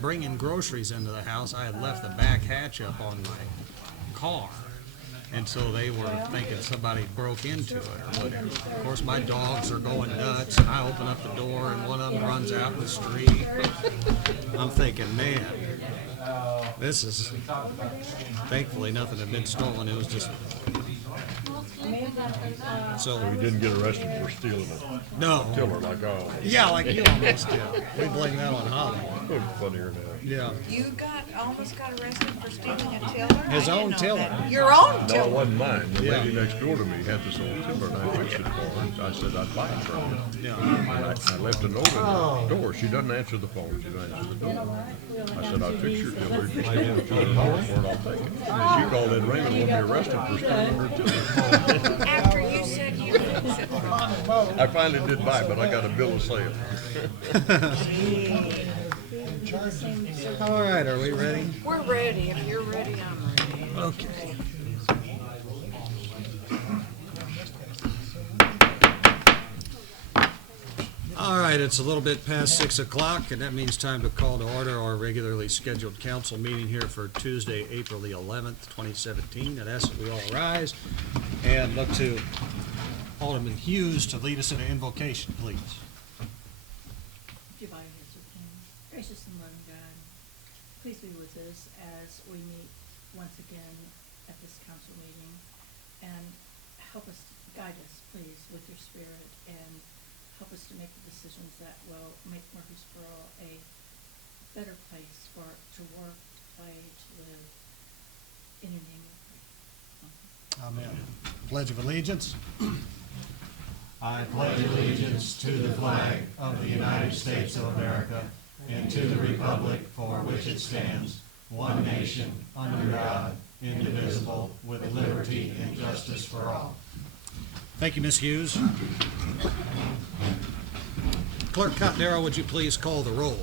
bringing groceries into the house, I had left the back hatch up on my car. And so they were thinking somebody broke into it or whatever. Of course, my dogs are going nuts, and I open up the door, and one of them runs out in the street. I'm thinking, man, this is, thankfully nothing had been stolen. It was just, so You didn't get arrested for stealing a no. tiller like I always. Yeah, like you almost did. We blame that on Holly. It's funnier now. Yeah. You almost got arrested for stealing a tiller? His I didn't own know tiller. that. Your own No, it tiller? wasn't mine. The Yeah. lady next door to me had this old tiller and I fixed it for her. I said I'd buy it from her. Yeah. And I left a note in the door. She doesn't answer the phone. She doesn't answer the door. I said, I'll fix your tiller. Just hand it to her and I'll take it. She called in Raymond when we arrested for stealing her tiller. After you said you fixed it for her. I finally did buy it, but I got a bill of sale. All right, are we ready? We're ready. If you're ready, I'm ready. Okay. All right, it's a little bit past 6 o'clock, and that means time to call to order our regularly scheduled council meeting here for Tuesday, April the 11th, 2017. And ask that we all rise and look to Alderman Hughes to lead us in an invocation, please. Divine heads with him, gracious and loving God, please be with us as we meet once again at this council meeting, and help us, guide us, please, with your spirit, and help us to make the decisions that will make Murfreesboro a better place to work, to play, to live, in your name we pray. Amen. Pledge of allegiance. I pledge allegiance to the flag of the United States of America and to the republic for which it stands, one nation, under God, indivisible, with liberty and justice for all. Thank you, Ms. Hughes. Clerk Cotnero, would you please call the roll?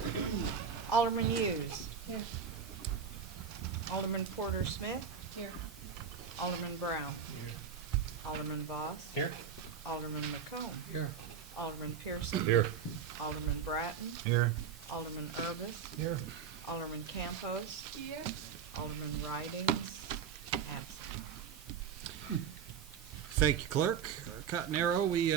Alderman Hughes. Here. Alderman Porter Smith. Here. Alderman Brown. Here. Alderman Voss. Here. Alderman McComb. Here. Alderman Pearson. Here. Alderman Bratton. Here. Alderman Urbis. Here. Alderman Campos. Here. Alderman Ridings. Absent. Thank you, Clerk Cotnero. We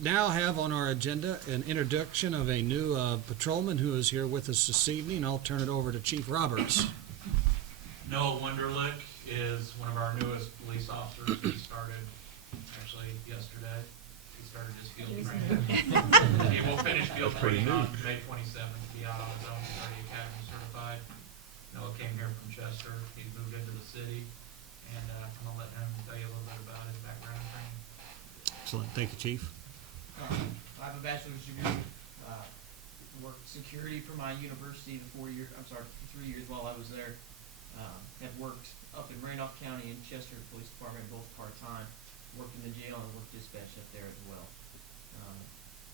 now have on our agenda an introduction of a new patrolman who is here with us this evening. I'll turn it over to Chief Roberts. Noah Wunderlich is one of our newest police officers. He started actually yesterday. He started his field training. He will finish field training on May 27th to be out on his own. He's already academy certified. Noah came here from Chester. He moved into the city, and I'm going to let him tell you a little bit about his background training. Excellent. Thank you, Chief. I have a bachelor's degree. Worked security for my university the 3 years while I was there. Have worked up in Randolph County and Chester Police Department, both part-time. Worked in the jail and worked dispatch up there as well.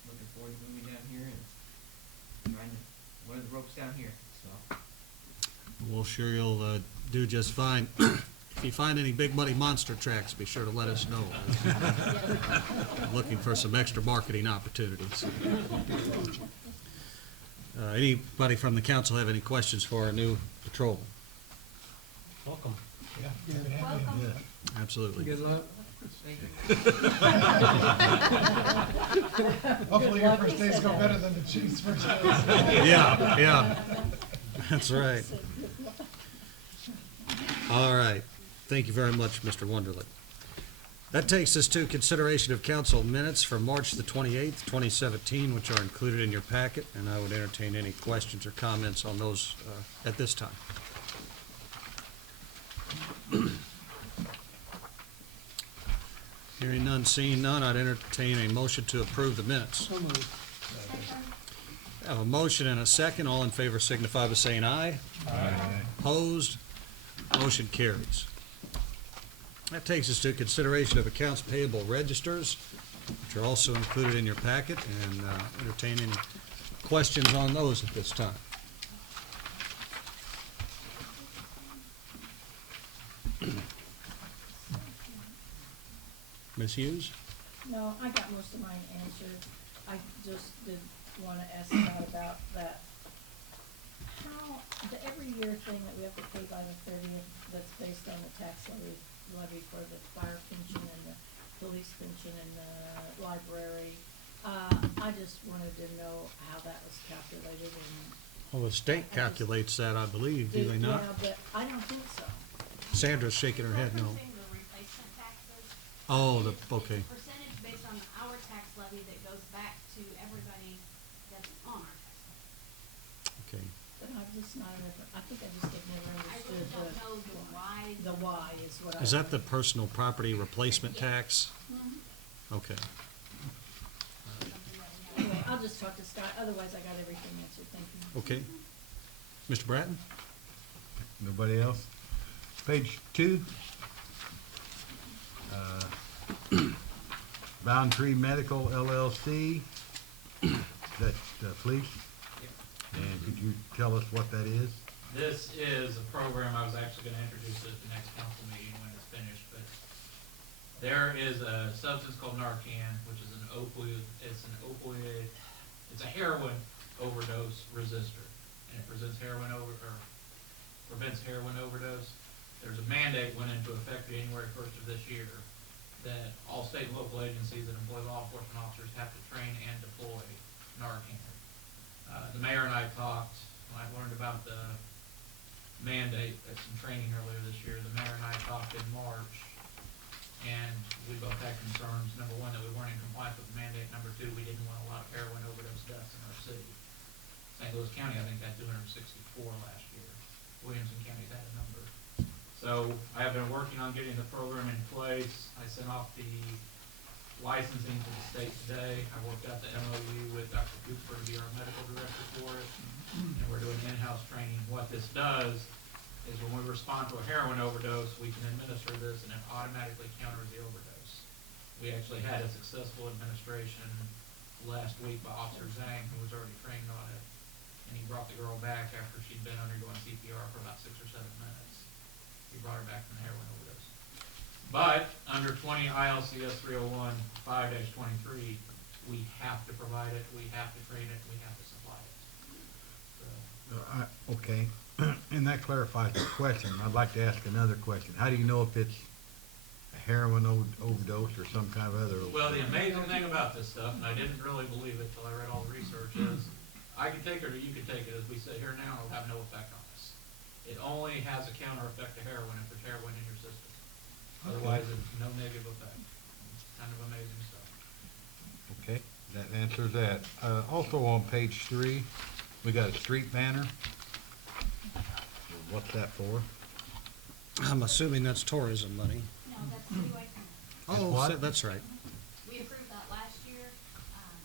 Looking forward to moving down here and trying to wear the ropes down here. So. Well, sure you'll do just fine. If you find any big money monster tracks, be sure to let us know. Looking for some extra marketing opportunities. Anybody from the council have any questions for our new patrolman? Welcome. Absolutely. Good luck. Hopefully your first days go better than the Chiefs' first days. Yeah. That's right. All right. Thank you very much, Mr. Wunderlich. That takes us to consideration of council minutes from March the 28th, 2017, which are included in your packet, and I would entertain any questions or comments on those at this time. Hearing none, seeing none, I'd entertain a motion to approve the minutes. So moved. I have a motion and a second. All in favor signify by saying aye. Aye. Opposed? Motion carries. That takes us to consideration of accounts payable registers, which are also included in your packet, and entertain any questions on those at this time. Ms. Hughes? No, I got most of mine answered. I just did want to ask about that two-year thing that we have to pay by the 30th, that's based on the tax levy for the fire pension and the police pension and the library. I just wanted to know how that was calculated and. Well, the state calculates that, I believe, do they not? Yeah, but I don't think so. Sandra's shaking her head no. Referencing the replacement taxes. Oh, It's a okay. percentage based on our tax levy that goes back to everybody that's on our tax levy. Okay. But I've just not ever, I think I just have never I really understood don't know the why. the why is what I. Is that the personal property replacement tax? Mhm. Okay. Something that we have. Anyway, I'll just talk to Scott, otherwise I got everything answered, thank you. Okay. Mr. Bratton? Nobody else? Page 2. Boundtree Medical LLC. That's police. And could you tell us what that is? This is a program, I was actually gonna introduce it at the next council meeting when it's finished, but there is a substance called Narcan, which is an opioid, it's a heroin overdose resistor. And it prevents heroin overdose. There's a mandate went into effect January 1st of this year that all state and local agencies that employ law enforcement officers have to train and deploy Narcan. The mayor and I talked, when I learned about the mandate at some training earlier this year, the mayor and I talked in March, and we both had concerns, number one, that we weren't in compliance with the mandate, number two, we didn't want a lot of heroin overdose deaths in our city. St. Louis County, I think, had 264 last year. Williamson County's had a number. So I have been working on getting the program in place. I sent off the licensing to the state today. I worked out the MOU with Dr. Cooper to be our medical director for it. And we're doing in-house training. What this does is when we respond to a heroin overdose, we can administer this and it automatically counters the overdose. We actually had a successful administration last week by Officer Zhang, who was already trained on it. And he brought the girl back after she'd been undergoing CPR for about 6 or 7 minutes. He brought her back from the heroin overdose. But under 20 ILCS 301 5-23, we have to provide it, we have to train it, we have to supply it. So, Okay, and that clarifies the question. I'd like to ask another question. How do you know if it's a heroin overdose or some kind of other overdose? well, the amazing thing about this stuff, and I didn't really believe it till I read all the research, is I could take it or you could take it. As we sit here now, it'll have no effect on us. It only has a counter effect to heroin if there's heroin in your system. Otherwise, it's no negative effect. It's kind of amazing stuff. Okay, that answers that. Also on page 3, we got a street banner. What's that for? I'm assuming that's tourism money. No, that's citywide commerce. Oh, what? that's right. We approved that last year,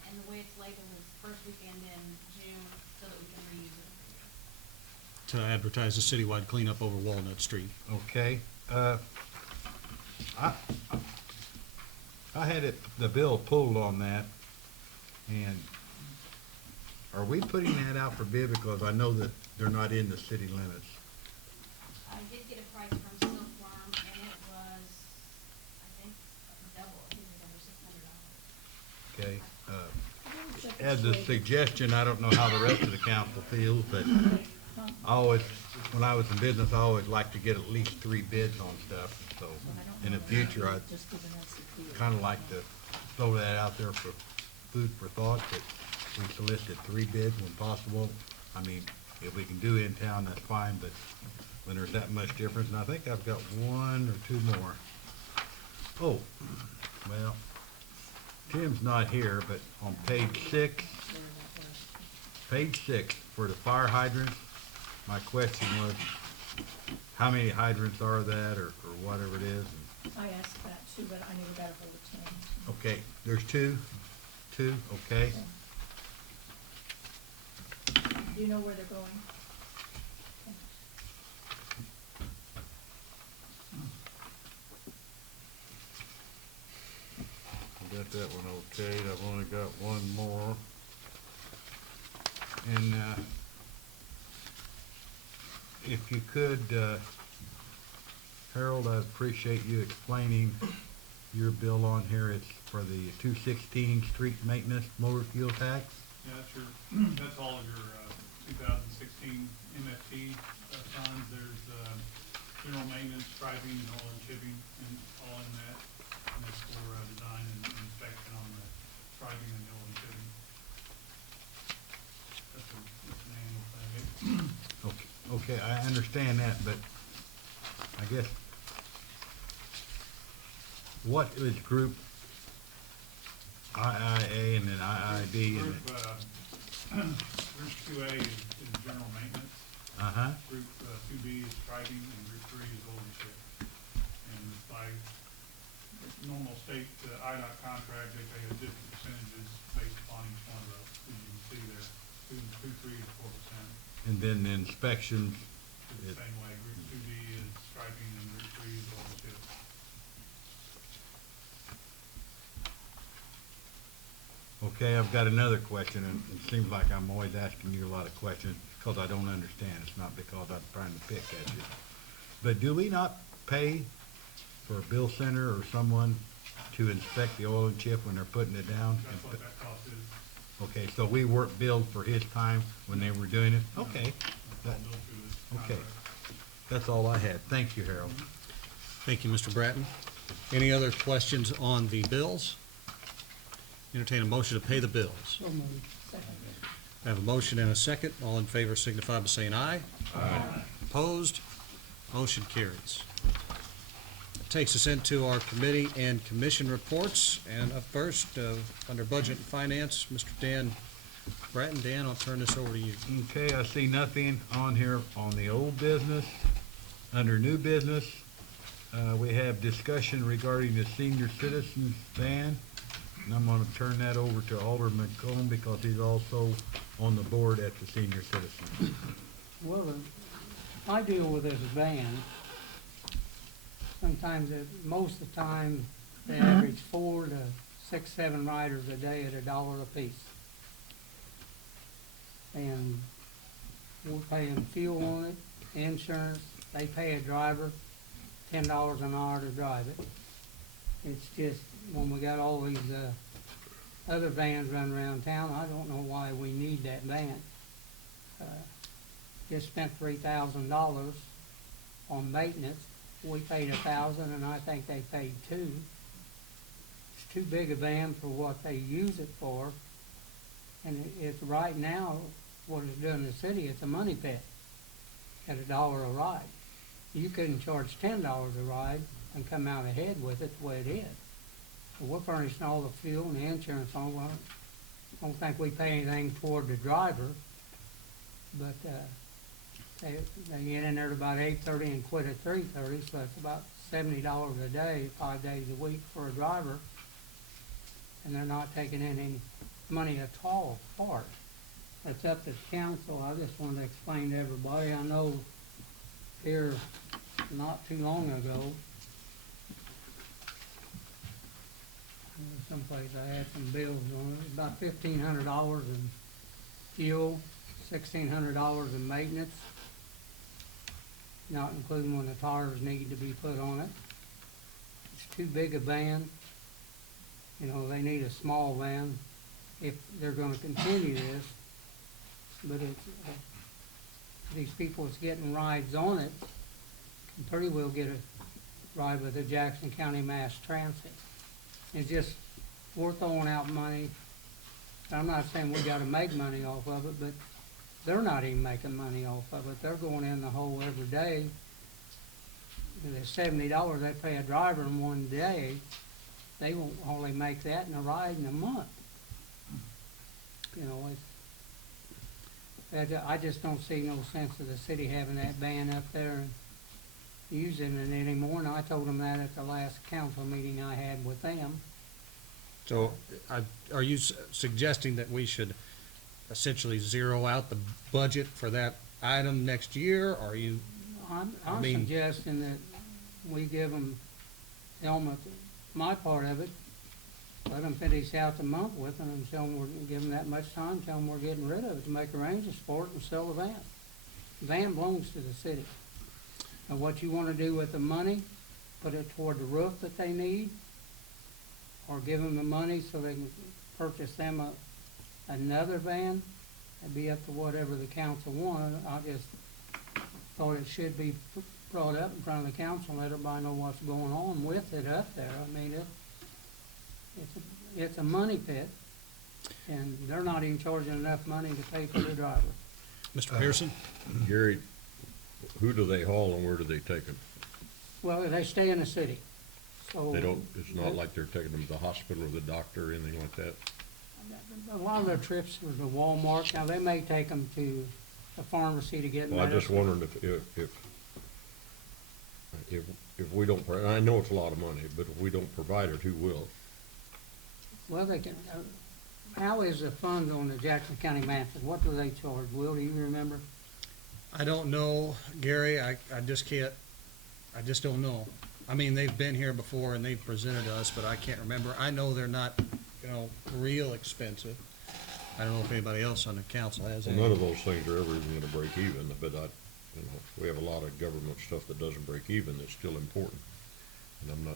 and the way it's labeled is first weekend in June, so that we can reuse it every year. To advertise the citywide cleanup over Walnut Street. Okay, I had the bill pulled on that, and are we putting that out for bid? Because I know that they're not in the city limits. I did get a price from Silkworm, and it was, I think, double, I think it was under $600. Okay, Check it as a straight. suggestion, I don't know how the rest of the council feels, but I always, when I was in business, I always liked to get at least 3 bids on stuff. So in the future, I'd Just giving us a feel. kind of like to throw that out there for food for thought, that we solicit 3 bids when possible. I mean, if we can do in town, that's fine, but when there's that much difference, and I think I've got 1 or 2 more. Oh, well, Tim's not here, but on page 6, for the fire hydrants, my question was, how many hydrants are that, or whatever it is? I asked that too, but I never got a hold of Tim. Okay, there's 2, okay. Do you know where they're going? I got that one okay. I've only got 1 more. And, if you could, Harold, I'd appreciate you explaining your bill on here. It's for the 216 street maintenance motor fuel tax. Yeah, that's all of your 2016 MFT striping and oil and chipping and all in that. And that's for, design and inspection on the striping and the oil and chipping. That's an annual thing. Okay, I understand that, but I guess, what is group IIA and then IIB and? Group, group 2A is general maintenance. Uh-huh, Group 2B is striping, and group 3 is oil and chip. And by normal state IDOT contract, they pay a different percentages based upon each one of those, as you can see there, 2, 3, and 4%. and then the inspections, It's the same way, group 2B is striping, and group 3 is oil and chip. okay, I've got another question, and it seems like I'm always asking you a lot of questions because I don't understand. It's not because I'm trying to pick at you. But do we not pay for a bill center or someone to inspect the oil and chip when they're putting it down? That's what that cost is. Okay, so we weren't billed for his time when they were doing it? Okay, That's all that- billed through this okay. contract. That's all I had. Thank you, Harold. Thank you, Mr. Bratton. Any other questions on the bills? Entertain a motion to pay the bills. Second. I have a motion and a second. All in favor signify by saying aye. Aye. Opposed? Motion carries. Takes us into our committee and commission reports. And up first, under Budget and Finance, Mr. Dan Bratton. Dan, I'll turn this over to you. Okay, I see nothing on here on the old business. Under new business, we have discussion regarding the senior citizens van. And I'm gonna turn that over to Alderman Cohen because he's also on the board at the senior citizens. Well, I deal with this van. Sometimes, most of the time, they average 4 to 6, 7 riders a day at $1 apiece. And we're paying fuel on it, insurance, they pay a driver $10 an hour to drive it. It's just, when we got all these, other vans running around town, I don't know why we need that van. Just spent $3,000 on maintenance. We paid $1,000 and I think they paid $2,000. It's too big a van for what they use it for. And it's right now, what it's doing in the city, it's a money pit at $1 a ride. You couldn't charge $10 a ride and come out ahead with it the way it is. So we're furnishing all the fuel and the insurance on it. I don't think we pay anything toward the driver, but, they get in there at about 8:30 and quit at 3:30, so it's about $70 a day, 5 days a week for a driver. And they're not taking in any money at all for it. It's up to the council. I just wanted to explain to everybody. I know here not too long ago, someplace I had some bills on it, about $1,500 in fuel, $1,600 in maintenance, not including when the tires need to be put on it. It's too big a van. You know, they need a small van if they're gonna continue this. But it's, these people that's getting rides on it can pretty well get a ride with the Jackson County Mass Transit. It's just, we're throwing out money. I'm not saying we gotta make money off of it, but they're not even making money off of it. They're going in the hole every day. The $70 they pay a driver in one day, they won't only make that in a ride in a month. You know, I just don't see no sense of the city having that van up there and using it anymore, and I told them that at the last council meeting I had with them. So, are you suggesting that we should essentially zero out the budget for that item next year, or are you? I'm suggesting that we give them, my part of it, let them finish out the month with it and tell them we're giving that much time, tell them we're getting rid of it to make arrangements for it and sell the van. The van belongs to the city. And what you wanna do with the money, put it toward the roof that they need, or give them the money so they can purchase them another van, it'd be up to whatever the council wanted. I just thought it should be brought up in front of the council, and let everybody know what's going on with it up there. I mean, it's a money pit, and they're not even charging enough money to pay for the driver. Mr. Pearson? Gary, who do they haul and where do they take them? Well, they stay in the city, so. They don't, it's not like they're taking them to the hospital or the doctor or anything like that? A lot of their trips are to Walmart. Now, they may take them to the pharmacy to get Well, I'm just medicine. wondering if we don't, and I know it's a lot of money, but if we don't provide it, who will? Well, they can, how is the funds on the Jackson County Master? What do they charge? Will, do you remember? I don't know, Gary, I just can't, I just don't know. I mean, they've been here before and they've presented to us, but I can't remember. I know they're not, real expensive. I don't know if anybody else on the council has Well, any. none of those things are ever even gonna break even, but we have a lot of government stuff that doesn't break even that's still important. And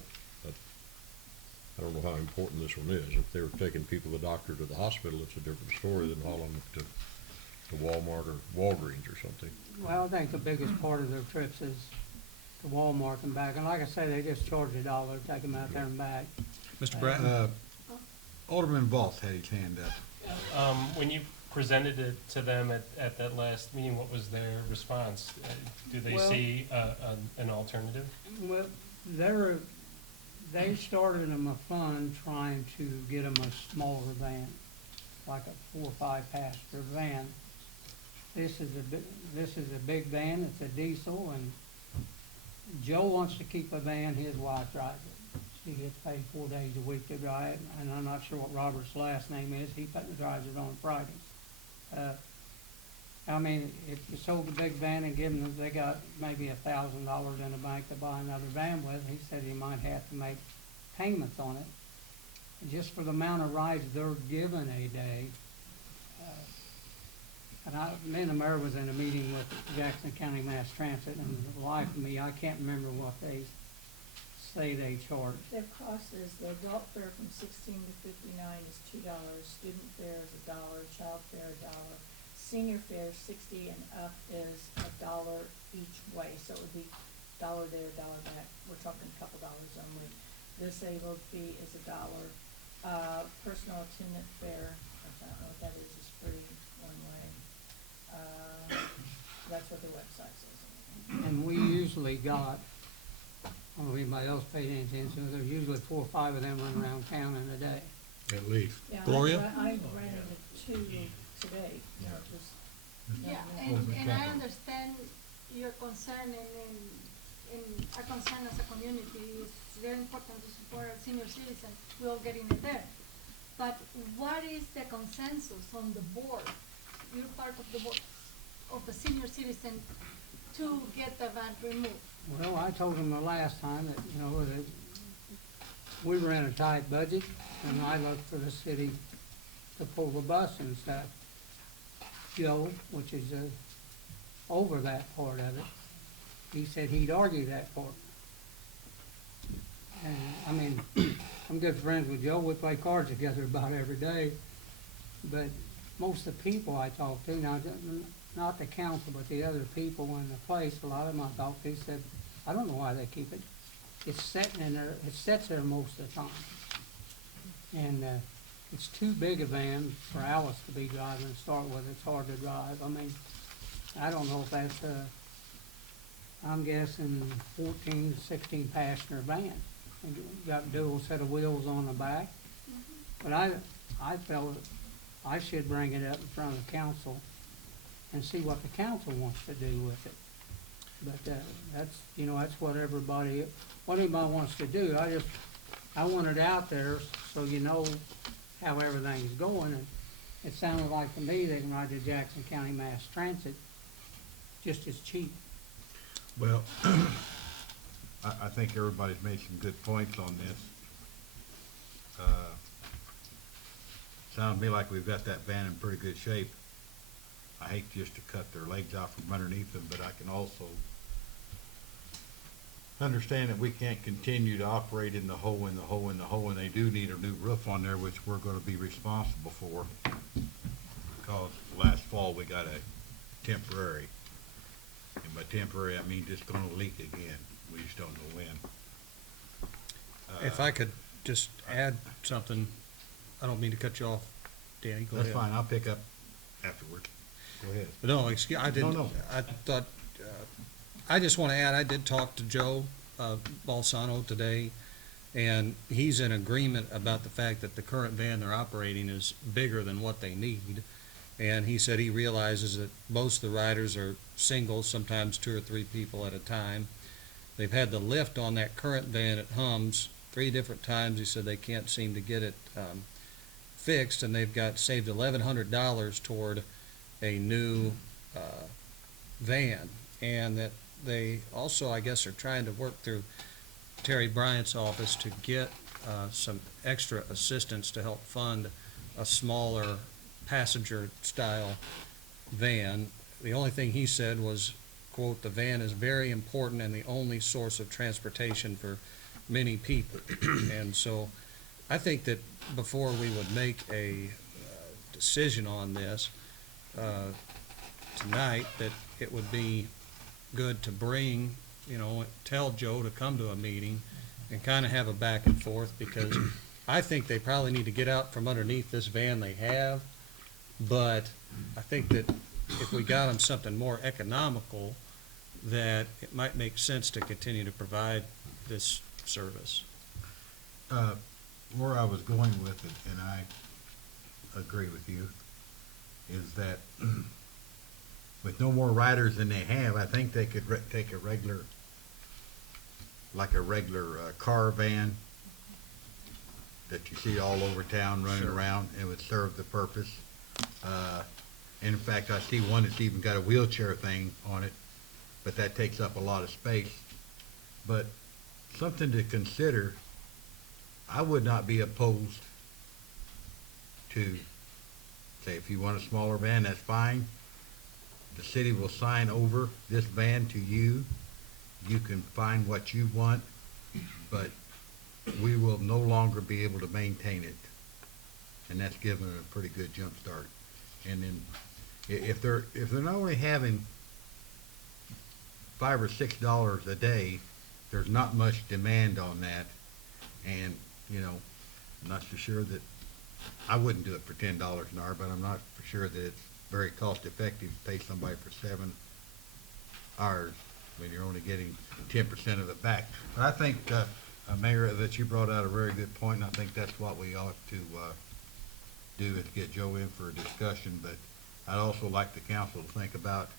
I don't know how important this one is. If they were taking people, the doctor to the hospital, it's a different story than hauling them to Walmart or Walgreens or something. Well, I think the biggest part of their trips is to Walmart and back. And like I say, they just charge $1 to take them out there and back. Mr. Bratton? Alderman Voss had his hand up. When you presented it to them at that last meeting, what was their response? Do they Well- see an alternative? Well, they started them a fund trying to get them a smaller van, like a 4 or 5 passenger van. This is a big van, it's a diesel, and Joe wants to keep a van, his wife drives it. She gets paid 4 days a week to drive, and I'm not sure what Robert's last name is, he drives it on Fridays. I mean, if you sold the big van and given them, they got maybe $1,000 in the bank to buy another van with, he said he might have to make payments on it. And just for the amount of rides they're given a day, me and the mayor was in a meeting with Jackson County Mass Transit, and the life of me, I can't remember what they say they charge. Their cost is, the adult fare from 16 to 59 is $2, student fare is $1, child fare $1, senior fare 60 and up is $1 each way, so it would be $1 there, $1 back. We're talking a couple dollars only. Disabled fee is $1. Personal attendant fare, I don't know what that is free one way. That's what the website says. And we usually got, I don't know if anybody else paid any attention, there's usually 4 or 5 of them running around town in a day. At least. Yeah, Gloria? I ran into 2 today, so it was. Yeah, and I understand your concern, and our concern as a community is very important to support our senior citizens. We're all getting it there. But what is the consensus on the board? You're part of the board of the senior citizen to get the van removed. Well, I told them the last time that, that we were in a tight budget, and I looked for the city to pull the bus and stuff. Joe, which is over that part of it, he said he'd argue that part. And, I mean, I'm good friends with Joe, we play cards together about every day, but most of the people I talk to, now, not the council, but the other people in the place, a lot of them I talked to said, I don't know why they keep it. It's sitting in there, it sits there most of the time. And, it's too big a van for Alice to be driving to start with. It's hard to drive. I mean, I don't know if that's I'm guessing 14, 16 passenger van. And got dual set of wheels on the back. But I felt I should bring it up in front of the council and see what the council wants to do with it. But that's what anybody wants to do. I want it out there so you know how everything's going, and it sounded like to me they can ride the Jackson County Mass Transit just as cheap. Well, I think everybody's made some good points on this. Sounds to me like we've got that van in pretty good shape. I hate just to cut their legs out from underneath them, but I can also understand that we can't continue to operate in the hole, and they do need a new roof on there, which we're gonna be responsible for. Because last fall we got a temporary, and by temporary, I mean it's gonna leak again. We just don't know when. If I could just add something, I don't mean to cut you off, Danny, go ahead. That's fine, I'll pick up afterwards. Go ahead. No, excuse, I didn't, No. I thought, I just wanna add, I did talk to Joe, Balsano today, and he's in agreement about the fact that the current van they're operating is bigger than what they need. And he said he realizes that most of the riders are singles, sometimes 2 or 3 people at a time. They've had the lift on that current van at Hums 3 different times. He said they can't seem to get it, fixed, and they've got saved $1,100 toward a new, van. And that they also, I guess, are trying to work through Terry Bryant's office to get some extra assistance to help fund a smaller passenger-style van. The only thing he said was, quote, "The van is very important and the only source of transportation for many people." And so I think that before we would make a decision on this tonight, that it would be good to bring, tell Joe to come to a meeting and kind of have a back and forth, because I think they probably need to get out from underneath this van they have. But I think that if we got them something more economical, that it might make sense to continue to provide this service. Where I was going with it, and I agree with you, is that with no more riders than they have, I think they could take a regular, like a regular car van that you see all over town running around, and would serve the purpose. And in fact, I see one that's even got a wheelchair thing on it, but that takes up a lot of space. But something to consider, I would not be opposed to, say, if you want a smaller van, that's fine. The city will sign over this van to you. You can find what you want, but we will no longer be able to maintain it. And that's given it a pretty good jump start. And then if they're not only having $5 or $6 a day, there's not much demand on that. And, I'm not so sure that, I wouldn't do it for $10 an hour, but I'm not for sure that it's very cost effective to pay somebody for 7 hours when you're only getting 10% of it back. But I think, Mayor, that you brought out a very good point, and I think that's what we ought to do, is get Joe in for a discussion. But I'd also like the council to think about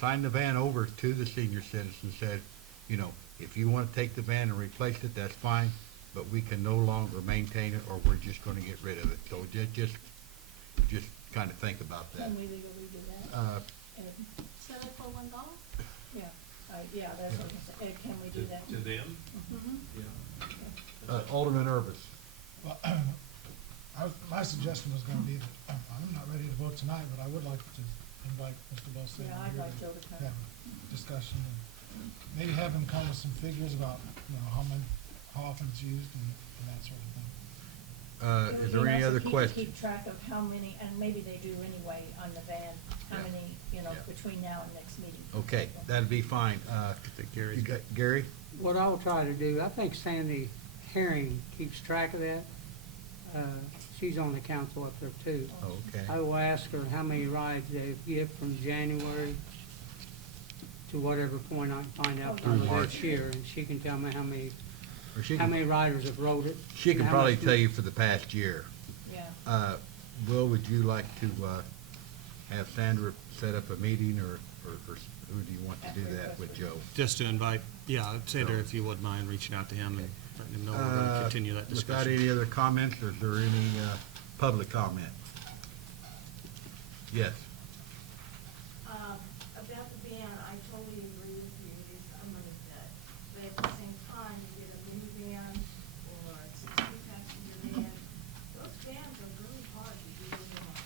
signing the van over to the senior citizens, said, if you want to take the van and replace it, that's fine, but we can no longer maintain it, or we're just going to get rid of it. So just kind of think about that. Can we legally do that? Ed? Sell it for $1? Yeah, yeah, that's what I'm saying. Ed, can we do that? To them? Mm-hmm. Alderman Urban. Well, my suggestion was gonna be that, I'm not ready to vote tonight, but I would like to invite Mr. Boston Yeah, I'd here like to Joe to come. have a discussion, and maybe have him come with some figures about, how often it's used and that sort of thing. Is there any other questions? Keep track of how many, and maybe they do anyway on the van, how many, between now and next meeting. Okay, that'd be fine. Gary. You got Gary? What I'll try to do, I think Sandy Herring keeps track of that. She's on the council up there too. Oh, okay. I will ask her how many rides they've given from January to whatever point I can find out Through from March. this year, and she can tell me how many, Or she how can, many riders have rode it. she and can how probably much- tell you for the past year. Yeah. Will, would you like to have Sandra set up a meeting, or who do you want to do that with, Joe? Just to invite, Sandra, if you wouldn't mind reaching out to him and letting him know we're going to continue that Without discussion. any other comments, or is there any public comment? Yes. About the van, I totally agree with you, it is a money pit. But at the same time, you get a minivan or a 60-passenger van, those vans are really hard to get in and out.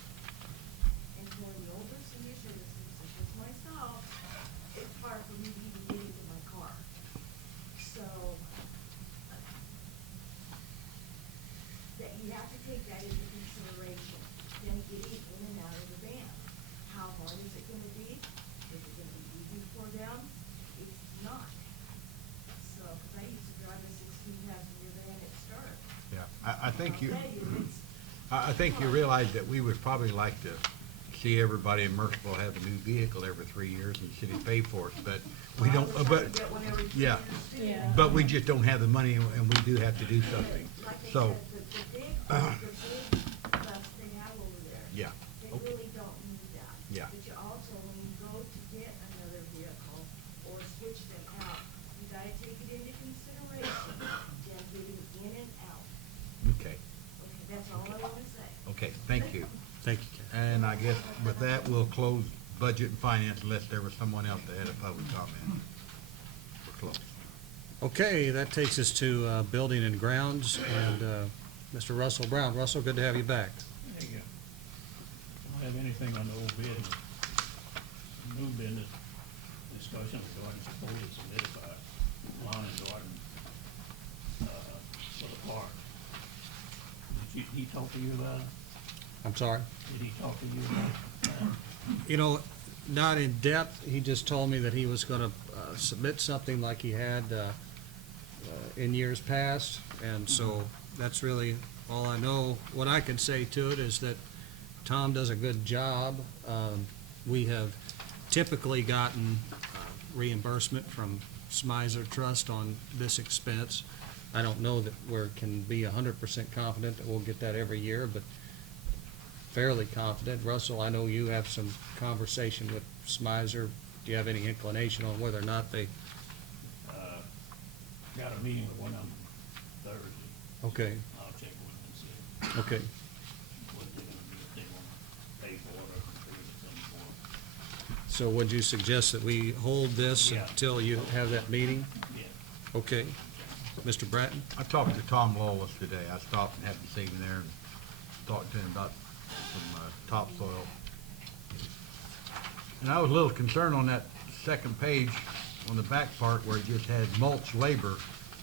And for the older senior citizens, such as myself, it's hard for me to even get into my car. So, that you have to take that into consideration, then getting in and out of the van. How hard is it gonna be? think you, I'll tell you, it's, I think you realize that we would probably like to see everybody in Merciful have a new vehicle every 3 years and city pay for it, but we don't, I was trying to get one every 2 yeah. years, too. Yeah. But we just don't have the money and we do have to do something. Like I So, said, the big bus they have over there. yeah, They okay, really don't need that. Yeah. But you also, when you go to get another vehicle or switch them out, you gotta take it into consideration, them getting in and out. okay, Okay, that's all I wanna say. okay, thank you. Thank you, Ken. And I guess with that, we'll close budget and finance unless there was someone else that had a public comment. We're closed. Okay, that takes us to building and grounds, and Mr. Russell Brown. Russell, good to have you back. There you go. Don't have anything on the old business. New business discussion regarding proposal submitted by Lawn and Garden, for the park. Did he talk to you about it? I'm sorry? Did he talk to you about it? You know, not in depth. He just told me that he was gonna submit something like he had in years past, and so that's really all I know. What I can say to it is that Tom does a good job. We have typically gotten reimbursement from Smizer Trust on this expense. I don't know that we can be 100% confident that we'll get that every year, but fairly confident. Russell, I know you have some conversation with Smizer. Do you have any inclination on whether or not they? Got a meeting with one of them Thursday. Okay, I'll check with them and see okay. what they're gonna do, if they wanna pay for it or contribute something for it. So would you suggest that we hold this Yeah. until you have that meeting? Yeah. Okay. Mr. Bratton? I talked to Tom Lawless today. I stopped and had to see him there and talked to him about some topsoil. And I was a little concerned on that second page, on the back part where it just had mulch labor.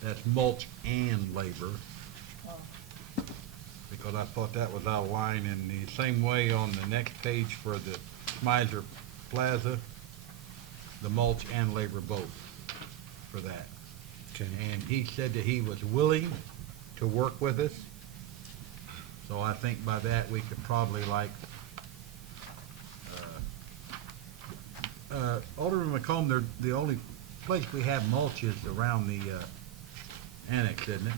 That's mulch and labor. Because I thought that was out of line. In the same way on the next page for the Smizer Plaza, the mulch and labor both for that. Okay. And he said that he was willing to work with us. So I think by that, we could probably like, Alderman McComb, the only place we have mulch is around the, annex, isn't it?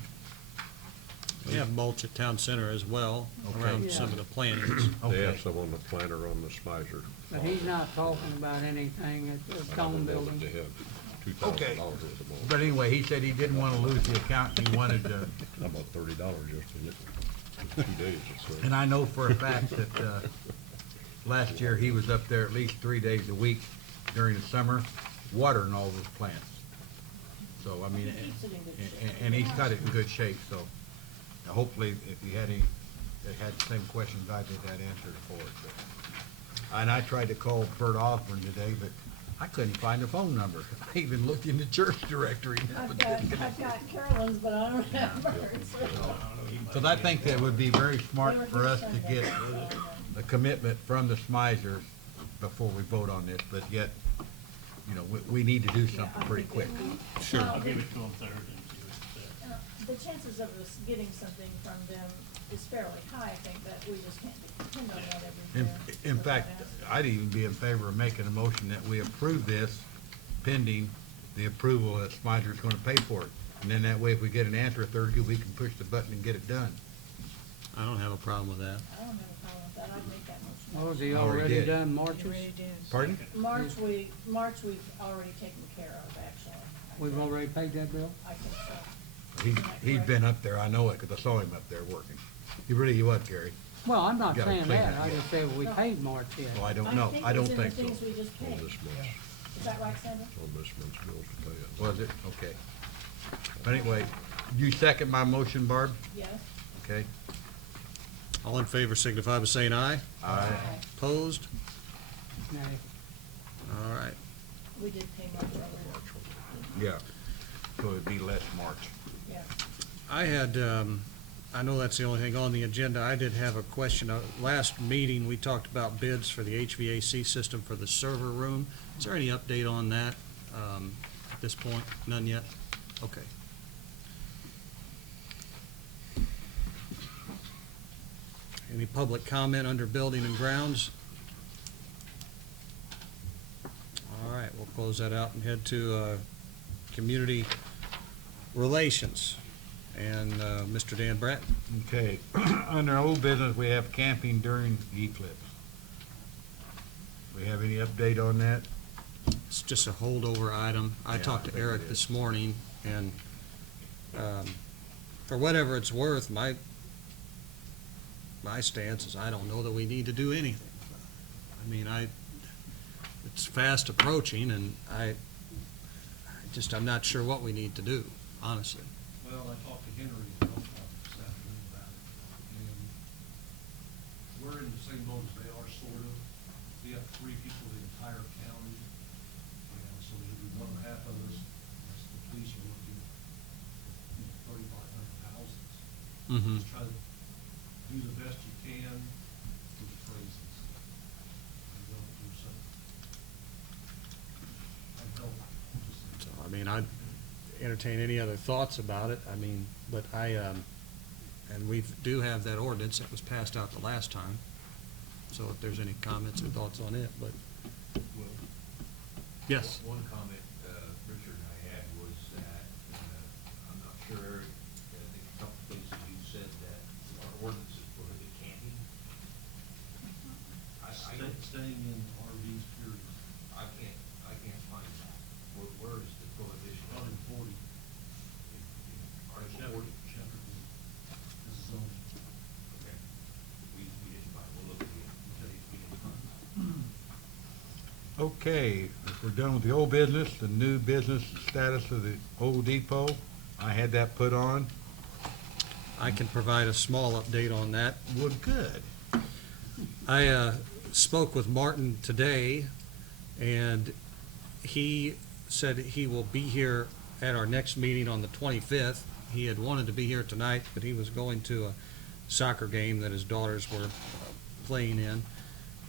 We have mulch at Town Center as well, around some of the plantings. They Okay. have some on the planter on the Smizer. But he's not talking about anything at the I Stone don't know Building. that they have Okay. $2,000 worth of mulch. But anyway, he said he didn't want to lose the account. He wanted to, How about $30 just to get 2 days or so? and I know for a fact that, last year he was up there at least 3 days a week during the summer, watering all those plants. So, I mean, He keeps it in good shape. and he's got it in good shape, so hopefully if you had any, that had the same questions I did, that answered for it. But- And I tried to call Bert Osborne today, but I couldn't find a phone number. I even looked in the church directory. I've got Carolyn's, but I don't have hers. So I think that would be very smart for us to get a commitment from the Smizers before we vote on this, but yet, you know, we need to do something pretty quick. Sure. I'll give it to them Thursday and see what they say. The chances of us getting something from them is fairly high, I think, but we just can't depend on that every In, year. in fact, I'd even be in favor of making a motion that we approve this pending the approval that Smizer's gonna pay for it. And then that way, if we get an answer Thursday, we can push the button and get it done. I don't have a problem with that. I don't have a problem with that, I'd make that motion. Oh, has he Already already did. done You marches? already did. Pardon? March, we've already taken care of, actually. We've already paid that bill? I think so. He's been up there, I know it, 'cause I saw him up there working. He was, Gary. Well, I'm not Gotta saying clean that, that I up. just said we paid March yet. Oh, I don't know, I don't think it's in the things so. we just On paid. this month's, Is that right, Sandra? on this month's bills to pay it. Was it? Okay. But anyway, you second my motion, Barb? Yes. Okay. All in favor signify by saying aye. Aye. Opposed? Nay. All right. We did pay March already, Yeah. So it'd be less March. yeah. I had, I know that's the only thing on the agenda. I did have a question. Last meeting, we talked about bids for the HVAC system for the server room. Is there any update on that at this point? None yet? Okay. Any public comment under building and grounds? All right, we'll close that out and head to community relations. And Mr. Dan Bratton. Okay, under old business, we have camping during the eclipse. We have any update on that? It's just a holdover item. I Yeah, talked I to think Eric it this morning, and for whatever it's worth, my stance is I don't know that we need to do anything. I mean, it's fast approaching, and I'm not sure what we need to do, honestly. Well, I talked to Henry in health department this afternoon about it, and we're in the same boat as they are, sort of. We have 3 people in the entire county, and so there'll be 1.5 of us, as the police are looking, 3,500 houses. Mm-hmm. Just try to do the best you can with the phrases. And don't do something. I'd help. So, I mean, I'd entertain any other thoughts about it. I mean, but and we do have that ordinance that was passed out the last time. So if there's any comments or thoughts on it, but Well, yes. One comment Richard and I had was that, I'm not sure, I think a couple places you said that our ordinances prohibit camping. Staying in RVs, period. I can't find that. Where is the prohibition? About in 40. Article 40? Chapter B. This is zoning. Okay. We didn't find, we'll look again. We didn't find that. Okay, if we're done with the old business, the new business status of the old depot, I had that put on. I can provide a small update on that. Well, good. I spoke with Martin today, and he said he will be here at our next meeting on the 25th. He had wanted to be here tonight, but he was going to a soccer game that his daughters were playing in.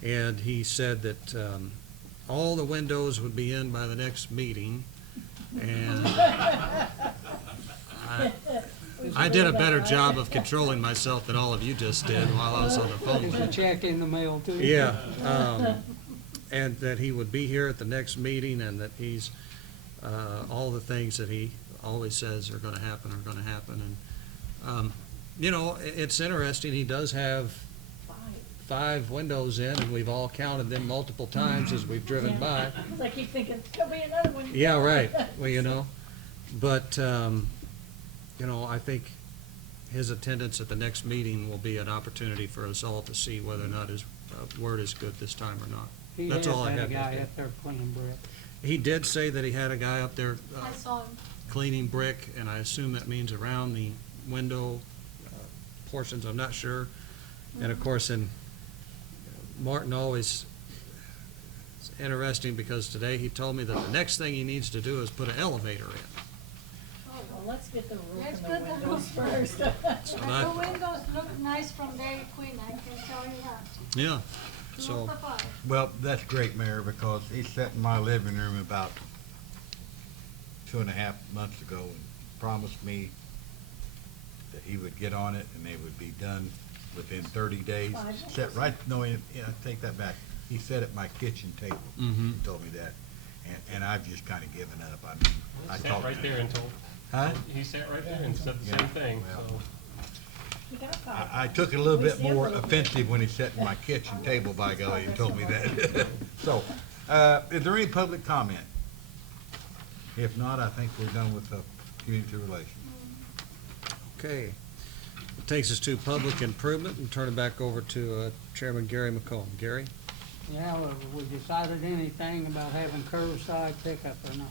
And he said that all the windows would be in by the next meeting. And I did a better job of controlling myself than all of you just did while I was on the phone. There's a check in the mail too. Yeah, and that he would be here at the next meeting, and that he's, all the things that he always says are gonna happen are gonna happen. And, you know, it's interesting, he does have 5 windows in, and we've all counted them multiple times as we've driven by. Because I keep thinking, there'll be another one. Yeah, right, well, you know, but, you know, I think his attendance at the next meeting will be an opportunity for us all to see whether or not his word is good this time or not. He That's has all I had a have. guy up there cleaning brick. He did say that he had a guy up there I saw him. cleaning brick, and I assume that means around the window portions, I'm not sure. And of course, Martin always, it's interesting because today he told me that the next thing he needs to do is put an elevator in. Well, let's get the roof Let's and the put the windows roof first. So But I- the windows look nice from Dairy Queen, I can tell you that. Yeah, 2 so, of the 5. Well, that's great, Mayor, because he sat in my living room about 2.5 months ago and promised me that he would get on it and they would be done within 30 days. Sat right, no, yeah, take that back. He sat at my kitchen table. Mhm. He told me that. And I've just kind of given up. I mean, I Sat talked. right there and told, Huh? he sat right there and said the Yeah, same thing, well. so. We got 5. I took it a little We bit see a more little bit. offensive when he sat in my kitchen table, by golly, and told me that. So, is there any public comment? If not, I think we're done with the community relations. okay. It takes us to public improvement, and turn it back over to Chairman Gary McComb. Gary? Yeah, well, we decided anything about having curbside pickup or not?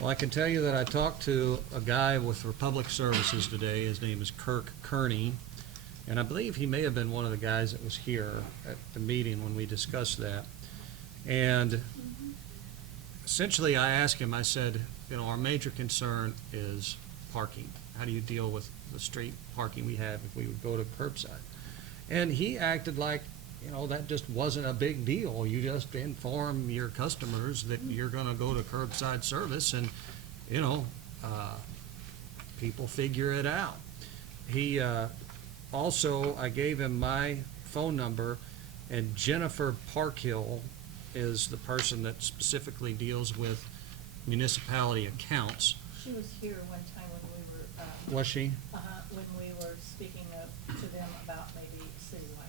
Well, I can tell you that I talked to a guy with Republic Services today. His name is Kirk Kearney, and I believe he may have been one of the guys that was here at the meeting when we discussed that. And essentially, I asked him, I said, you know, our major concern is parking. How do you deal with the street parking we have if we would go to curbside? And he acted like, you know, that just wasn't a big deal. You just inform your customers that you're gonna go to curbside service, and, you know, people figure it out. He, also, I gave him my phone number, and Jennifer Parkhill is the person that specifically deals with municipality accounts. She was here one time when we were, Was she? when we were speaking to them about maybe citywide.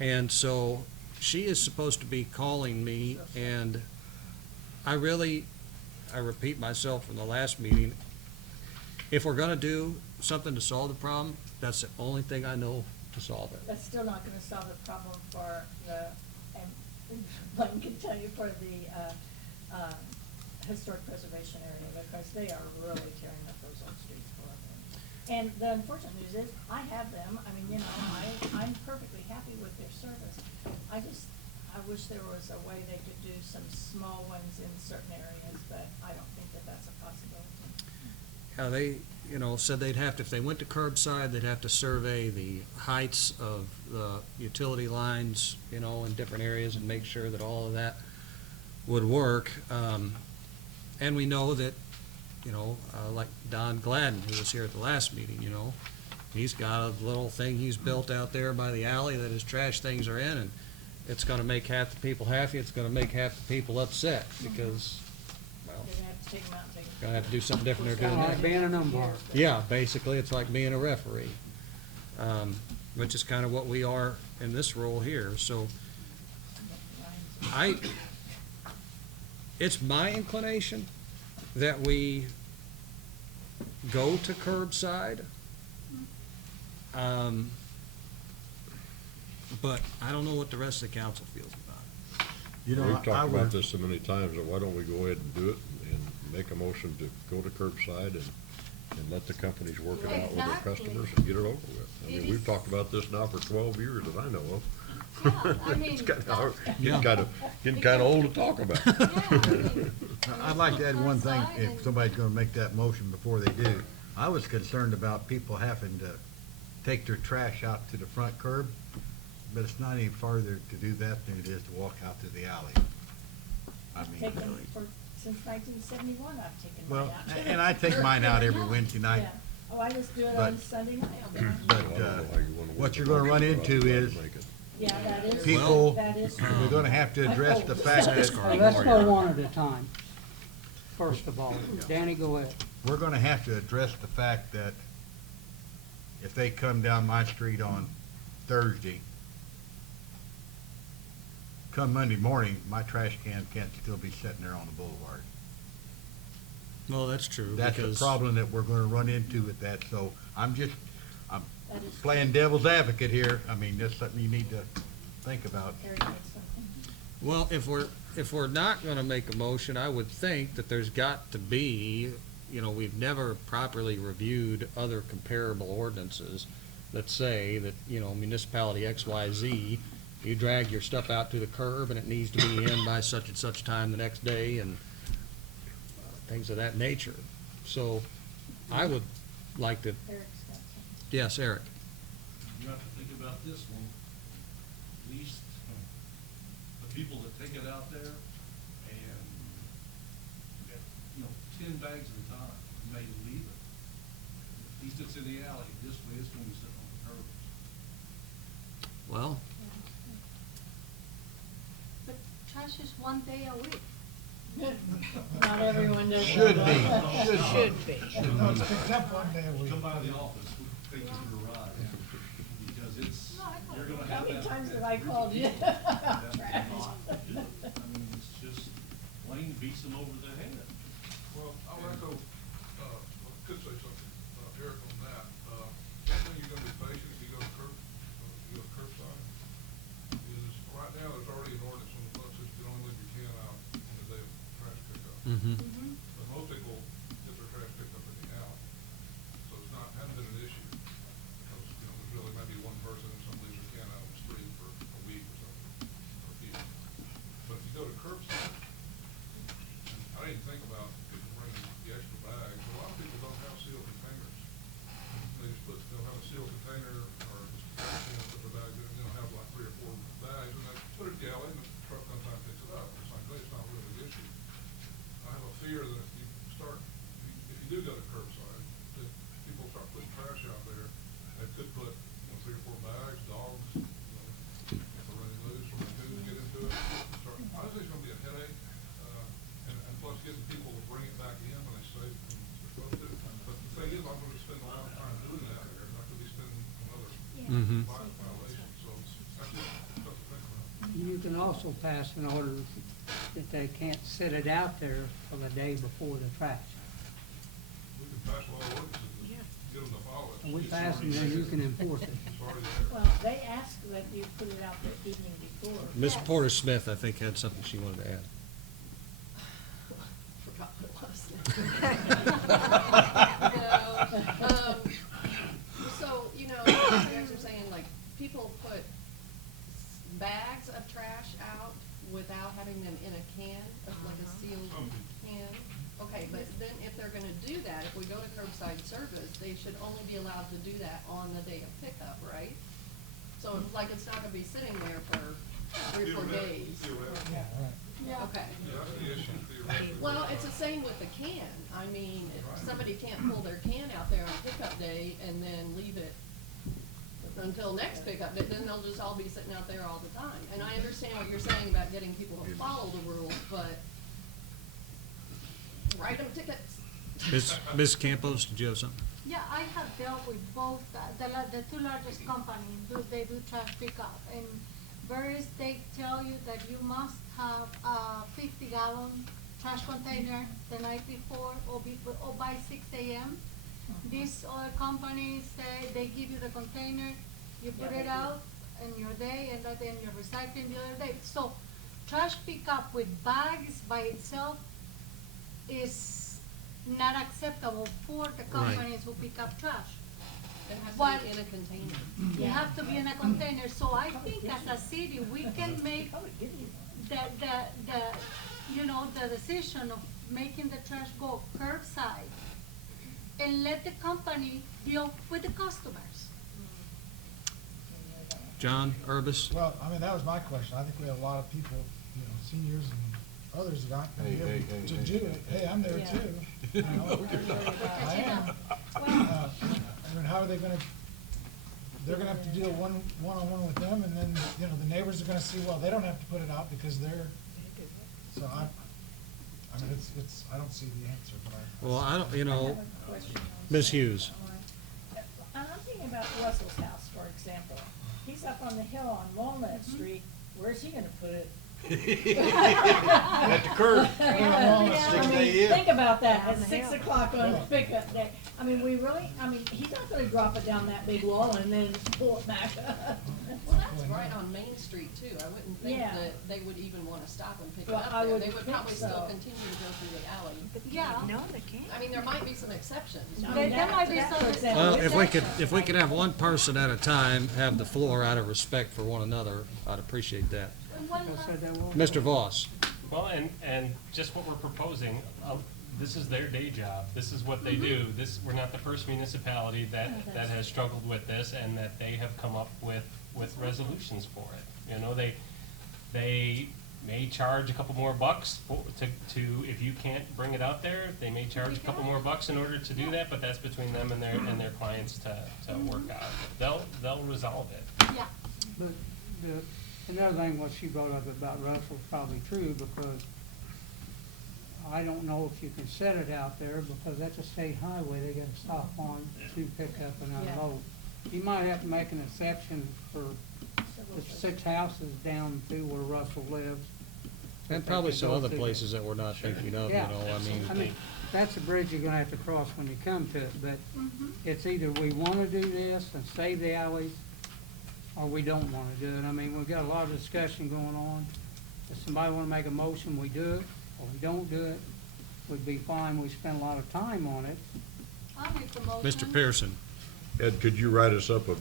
And so she is supposed to be calling me, and I repeat myself from the last meeting, if we're gonna do something to solve the problem, that's the only thing I know to solve it. That's still not gonna solve the problem for the, and Blaine can tell you, for the, historic preservation area, because they are really tearing up those old streets full of them. And the unfortunate news is, I have them, I mean, you know, I'm perfectly happy with their service. I wish there was a way they could do some small ones in certain areas, but I don't think that that's a possibility. Yeah, they, said they'd have to, if they went to curbside, they'd have to survey the heights of the utility lines, in different areas, and make sure that all of that would work. And we know that, like Don Gladden, who was here at the last meeting, he's got a little thing he's built out there by the alley that his trash things are in, and it's gonna make half the people happy, it's gonna make half the people upset, because, well, They're gonna have to take them out and take them. gonna have to do something different they're doing Kinda now. like being an umpire. Yeah, basically, it's like being a referee, which is kind of what we are in this role here, so it's my inclination that we go to curbside. But I don't know what the rest of the council feels about it. We've talked about this so many times, that why don't we go ahead and do it and make a motion to go to curbside and let the companies work it out with their Exactly. customers and get it over with. I It mean, we've is- talked about this now for 12 years that I know of. Yeah, I mean, It's getting hard- that's- getting kind of old to talk about. I'd like to add one thing, Curbside if and- somebody's gonna make that motion before they do. I was concerned about people having to take their trash out to the front curb, but it's not any farther to do that than it is to walk out to the alley. I mean, Taken really. since 1971, I've taken Well, mine out. and I take mine out every Wednesday night. Yeah. Oh, I just do it But- on Sunday night. But, Well, I don't know how you wanna what work you're the gonna run motion, but I'll into try to is make it. Yeah, that is. people, That is. we're gonna have to address the fact Let's that, go. Let's go one at a time, first of all. Danny, go ahead. we're gonna have to address the fact that if they come down my street on Thursday, come Monday morning, my trash can can't still be sitting there on the boulevard. Well, that's true, That's the because problem that we're gonna run into with that, so I'm That is. playing devil's advocate here. I mean, that's something you need to think about. Eric has something. well, if we're not gonna make a motion, I would think that there's got to be, we've never properly reviewed other comparable ordinances that say that, municipality XYZ, you drag your stuff out to the curb and it needs to be in by such and such time the next day, and things of that nature. So I would like to, Eric's got something. yes, Eric. You have to think about this one, at least the people that take it out there and get, 10 bags at a time, may leave it. If he sits in the alley, this way it's gonna be sitting on the curb. Well, But trash is one day a week. Not everyone does. Should be, Should be. No, it's picked up one day a week. Come by the office, we'll take you for a ride, because it's, No, I know. you're gonna How have many that. times have I called you? That's Trash. not to do it. I mean, it's just, Wayne beats them over the head. Well, I'll echo, I could say something, Eric, on that. One thing you're gonna be patient if you go to curbside, is right now, there's already an ordinance on the books that you can only leave your can out on the day of trash pickup. But most people get their trash picked up in the alley, so it's hasn't been an issue. Because, there's really maybe one person and somebody leaves their can out on the street for a week or something, or a few. But if you go to curbside, I didn't think about people bringing the extra bags. A lot of people don't have sealed containers. They just they'll have a sealed container or just put the bags in, have like 3 or 4 bags, and they put it in the alley, and the truck sometimes picks it up. It's like, it's not really an issue. I have a fear that if you do go to curbside, that people start putting trash out there, they could put, 3 or 4 bags, dogs, also pass an order that they can't set it out there for the day before the trash. We can pass a lot of ordinances, Yeah. get them to follow it. And we pass them, then you can enforce it. It's already there. Well, they ask that you put it out the evening before. Ms. Yes. Porter Smith, I think, had something she wanted to add. Forgot what it was. No, so, you know, you guys are saying, like, people put bags of trash out without having them in a can, like a sealed can? Okay, but then if they're gonna do that, if we go to curbside service, they should only be allowed to do that on the day of pickup, right? So, like, it's not gonna be sitting there for 3 or 4 days. Yeah, right. Yeah. Okay. That's the issue, theoretically. Well, it's the same with the can. I mean, if somebody can't pull their can out there on pickup day and then leave it until next pickup day, then they'll just all be sitting out there all the time. And I understand what you're saying about getting people to follow the rules, but write them tickets. Ms. Campos, did you have something? Yeah, I have dealt with both, the two largest companies, they do trash pickup. And various, they tell you that you must have a 50-gallon trash container the night before or by 6 a.m. These other companies say they give you the container, you put it out in your day, and then you're recycling the other day. So trash pickup with bags by itself is not acceptable for the companies who pick up trash. It has What- to be in a container. You have to be in a container, so I think as a city, we can make the decision of making the trash go curbside and let the company deal with the customers. John Urbis? Well, I mean, that was my question. I think we have a lot of people, you know, seniors and others that aren't gonna be able to do it. Hey, I'm there Yeah. too. You know? I am. I mean, how are they gonna, they're gonna have to deal one-on-one with them, and then, you know, the neighbors are gonna see, well, they don't have to put it out because they're, so I mean, it's, I don't see the answer, but I. Well, I don't, you I know, have a question. Ms. Hughes. I'm thinking about Russell's house, for example. He's up on the hill on Walnut Street. Where's he gonna put it? At the curb. Yeah, 6 I mean, a.m. think about that, Down at the 6 hill. o'clock on pickup day. I mean, he's not gonna drop it down that big wall and then pull it back up. Well, that's right on Main Street too. I wouldn't think Yeah. that they would even wanna stop and pick it Well, up I there. would They would think probably still so. continue to go through the alley. Yeah. No, they can't. I mean, there might be some exceptions. I There- mean, there might be that, some for example, Well, is if we could have one person at a time have the floor out of respect for one another, I'd appreciate that. And one I last- said that one. Mr. Voss? Well, and just what we're proposing, this is their day job. This is what they do. We're not the first municipality that has struggled with this and that they have come up with resolutions for it. You know, they may charge a couple more bucks to, if you can't bring it out there, they may charge a couple more bucks in order to do that, but that's between them and their clients to work out. They'll resolve it. Yeah. But another thing, what she brought up about Russell's probably true, because I don't know if you can set it out there, because that's a state highway they gotta stop on to pick up and unload. You might have to make an exception for the 6 houses down to where Russell lives. And They probably could some go other through. places that we're not thinking of, you Yeah. know, I mean, that's a bridge you're gonna have to cross when you come to it, but Mhm. it's either we wanna do this and save the alleys, or we don't wanna do it. I mean, we've got a lot of discussion going on. If somebody wanna make a motion, we do it, or we don't do it. Would be fine, we spend a lot of time on it. I'll make the motion. Mr. Pearson? Ed, could you write us up a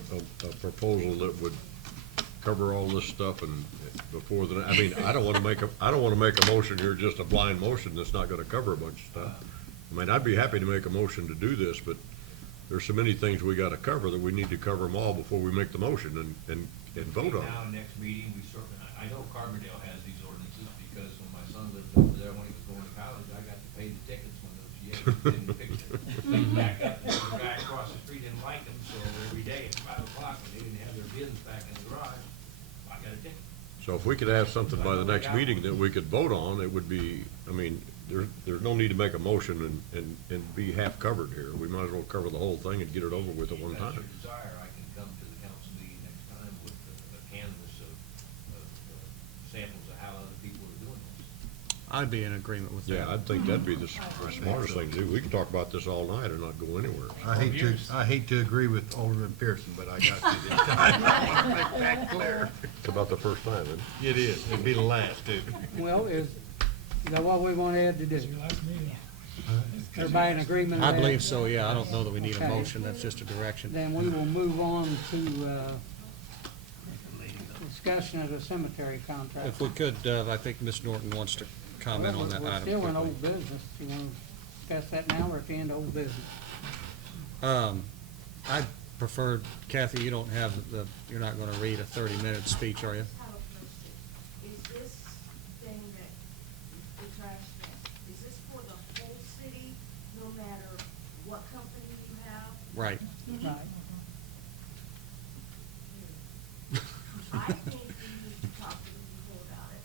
proposal that would cover all this stuff and before the, I mean, I don't wanna make a motion here, just a blind motion that's not gonna cover a bunch of stuff. I mean, I'd be happy to make a motion to do this, but there's so many things we gotta cover that we need to cover them all before we make the motion and vote on Now, it. next meeting, we certainly, I know Carbondale has these ordinances, because when my son lived over there, when he was going to college, I got to pay the tickets when those Yetis didn't fix it. Back up, and the guy across the street didn't like them, so every day at 5 o'clock, when they didn't have their bins back in the garage, I got a ticket. So if we could have something by the next meeting that we could vote on, it would be, I mean, there's no need to make a motion and be half covered here. We might as well cover the whole thing and get it over with at one If that's time. your desire, I can come to the council meeting next time with a canvas of samples I I'd be in agreement with that. Yeah, I think that'd be the smartest thing to do. We can talk about this all night and not go anywhere. I hate to agree with Alderman Pearson, but I got to this time. I want to make that clear. It's about the first time, isn't it? It is. It'll be the last, too. Well, is that what we want Ed to do? Your last meeting. Everybody in agreement I with that? believe so, yeah. I don't know that we need a Okay. motion. That's just a direction. Then we will move on to, discussion of the cemetery contract. If we could, I think Ms. Norton wants to comment on that We're item still in quickly. old business. You want to discuss that now or at the end of old business? I prefer, Kathy, you don't have you're not gonna read a 30-minute speech, are you? Just have a question. Is this thing that, the trash thing, is this for the whole city, no matter what company you have? Right. Right. I think we need to talk to the people about it.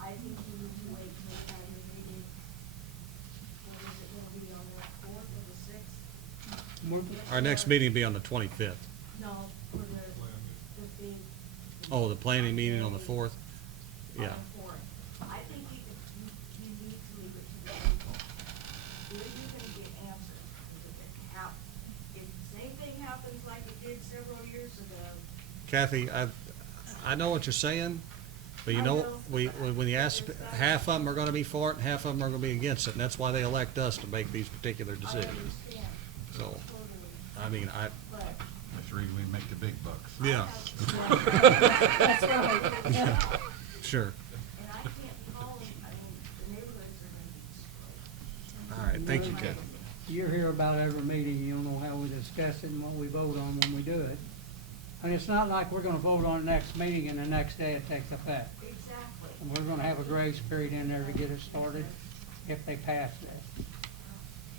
I think we need to wait till we have a meeting. What is it gonna be, on the fourth or the sixth? Our next meeting will be on the 25th. No, for the big. Oh, the planning meeting on the 4th? Yeah. I think you need to leave it to the people. Where are you gonna get answers? If the same thing happens like it did several years ago, Kathy, I know what you're saying, but you I know, know. when you ask, half of them are gonna be for it and half of them are gonna be against it, and that's why they elect us to make these particular I decisions. understand. So, Totally. I mean, But That's the reason we make the big bucks. yeah, That's right. sure. And I can't call them, I mean, the neighborhoods are gonna be destroyed. All right, thank you, Kathy. You're here about every meeting, you don't know how we discuss it and what we vote on when we do it. And it's not like we're gonna vote on the next meeting and the next day it takes effect. Exactly. And we're gonna have a grace period in there to get it started if they pass this.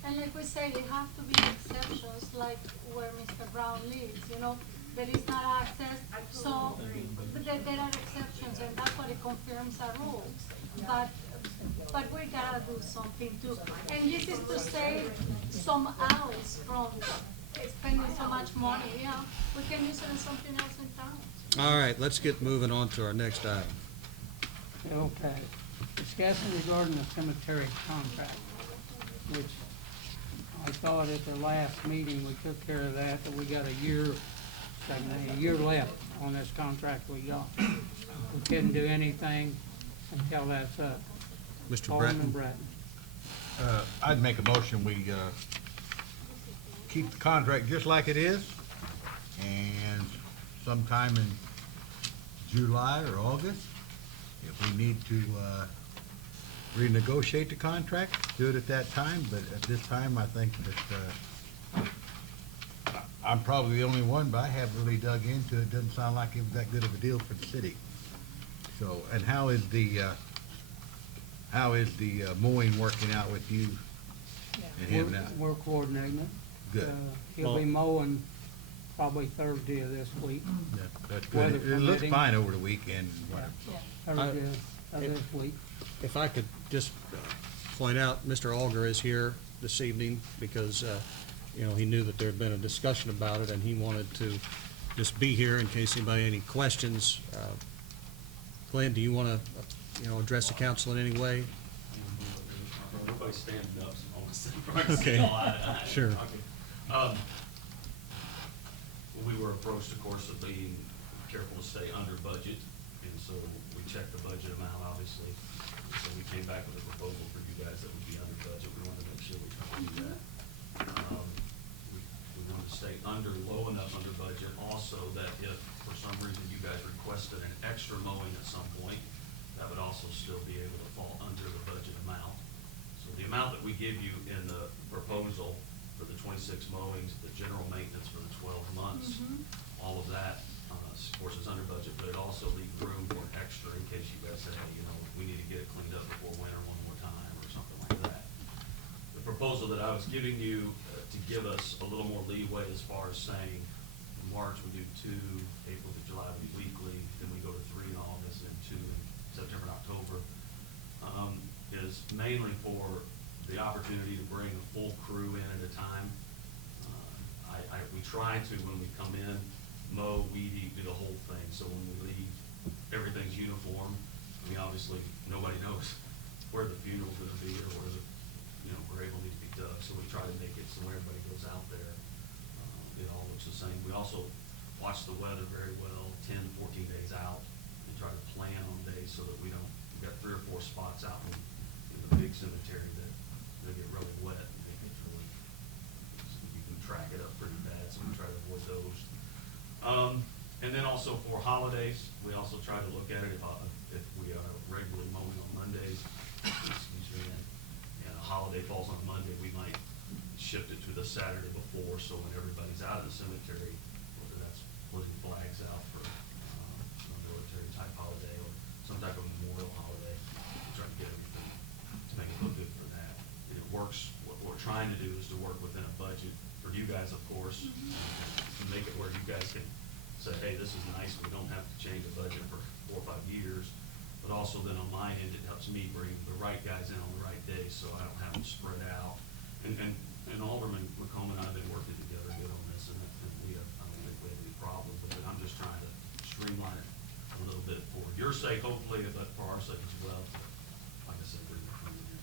And like we say, there have to be exceptions, like where Mr. Brown lives, you know, there is not access, so, but there are exceptions, and that's what it confirms our rules. But we gotta do something too, and this is to save some alleys from spending so much money, yeah, we can use it in something else in town. All right, let's get moving on to our next item. Okay. Discussion regarding the cemetery contract, which I thought at the last meeting we took care of that we got a year left on this contract we got. We couldn't do anything until that's up. Mr. Alderman Bratton? Bratton. I'd make a motion, we, keep the contract just like it is, and sometime in July or August, if we need to, renegotiate the contract, do it at that time, but at this time, I think that, I'm probably the only one, but I haven't really dug into it, doesn't sound like it was that good of a deal for the city. So, and how is the mowing working out with you and him now? We're coordinating it. Good. He'll be mowing probably Thursday of this week. That's Weather good. It looks permitting. fine over the weekend, whatever. Thursday of this week. If I could just point out, Mr. Alger is here this evening because, you know, he knew that there had been a discussion about it and he wanted to just be here in case anybody had any questions. Glenn, do you want to, you know, address the council in any way? Nobody's standing up, so I'm gonna say Okay. Sure. Sure. We were approached, of course, of being careful to stay under budget, and so we checked the budget amount, obviously. So we came back with a proposal for you guys that would be under budget. We wanted to make sure we could do that. We wanted to stay low enough under budget also that if for some reason you guys requested an extra mowing at some point, that would also still be able to fall under the budget amount. So the amount that we give you in the proposal for the 26 mowings, the general maintenance for the 12 months, all of that, of course, is under budget, but it also leaves room for extra in case you guys say, hey, you know, we need to get it cleaned up before winter one more time or something like that. The proposal that I was giving you to give us a little more leeway as far as saying, in March we do 2, April to July we do weekly, then we go to 3 in August and 2 in September and October, is mainly for the opportunity to bring a full crew in at a time. We try to, when we come in, mow, weed eat, do the whole thing, so when we leave, everything's uniform. I mean, obviously, nobody knows where so we try to make it so when everybody goes out there, it all looks the same. We also watch the weather very well, 10, 14 days out, and try to plan on days so that we don't, we've got 3 or 4 spots out in the big cemetery that they get really wet, and it gets really, you can track it up pretty bad, so we try to avoid those. And then also for holidays, we also try to look at it if we are regularly mowing on Mondays, excuse me, and a holiday falls on Monday, we might shift it to the Saturday before, so when everybody's out of the cemetery, whether that's putting flags out for some military type holiday or some type of memorial holiday, we try to get everything to make it look good for that. And it works, what we're trying to do is to work within a budget for you guys, of course, and make it where you guys can say, hey, this is nice, we don't have to change the budget for 4 or 5 years, but also then on my end, it helps me bring the right guys in on the right day, so I don't have them spread out. And Alderman McComb and I have been working together good on this, and we have, I don't think we have any problems with it. I'm just trying to streamline it a little bit for your sake, hopefully, but for our sake as well. Like I said, bring the crew in.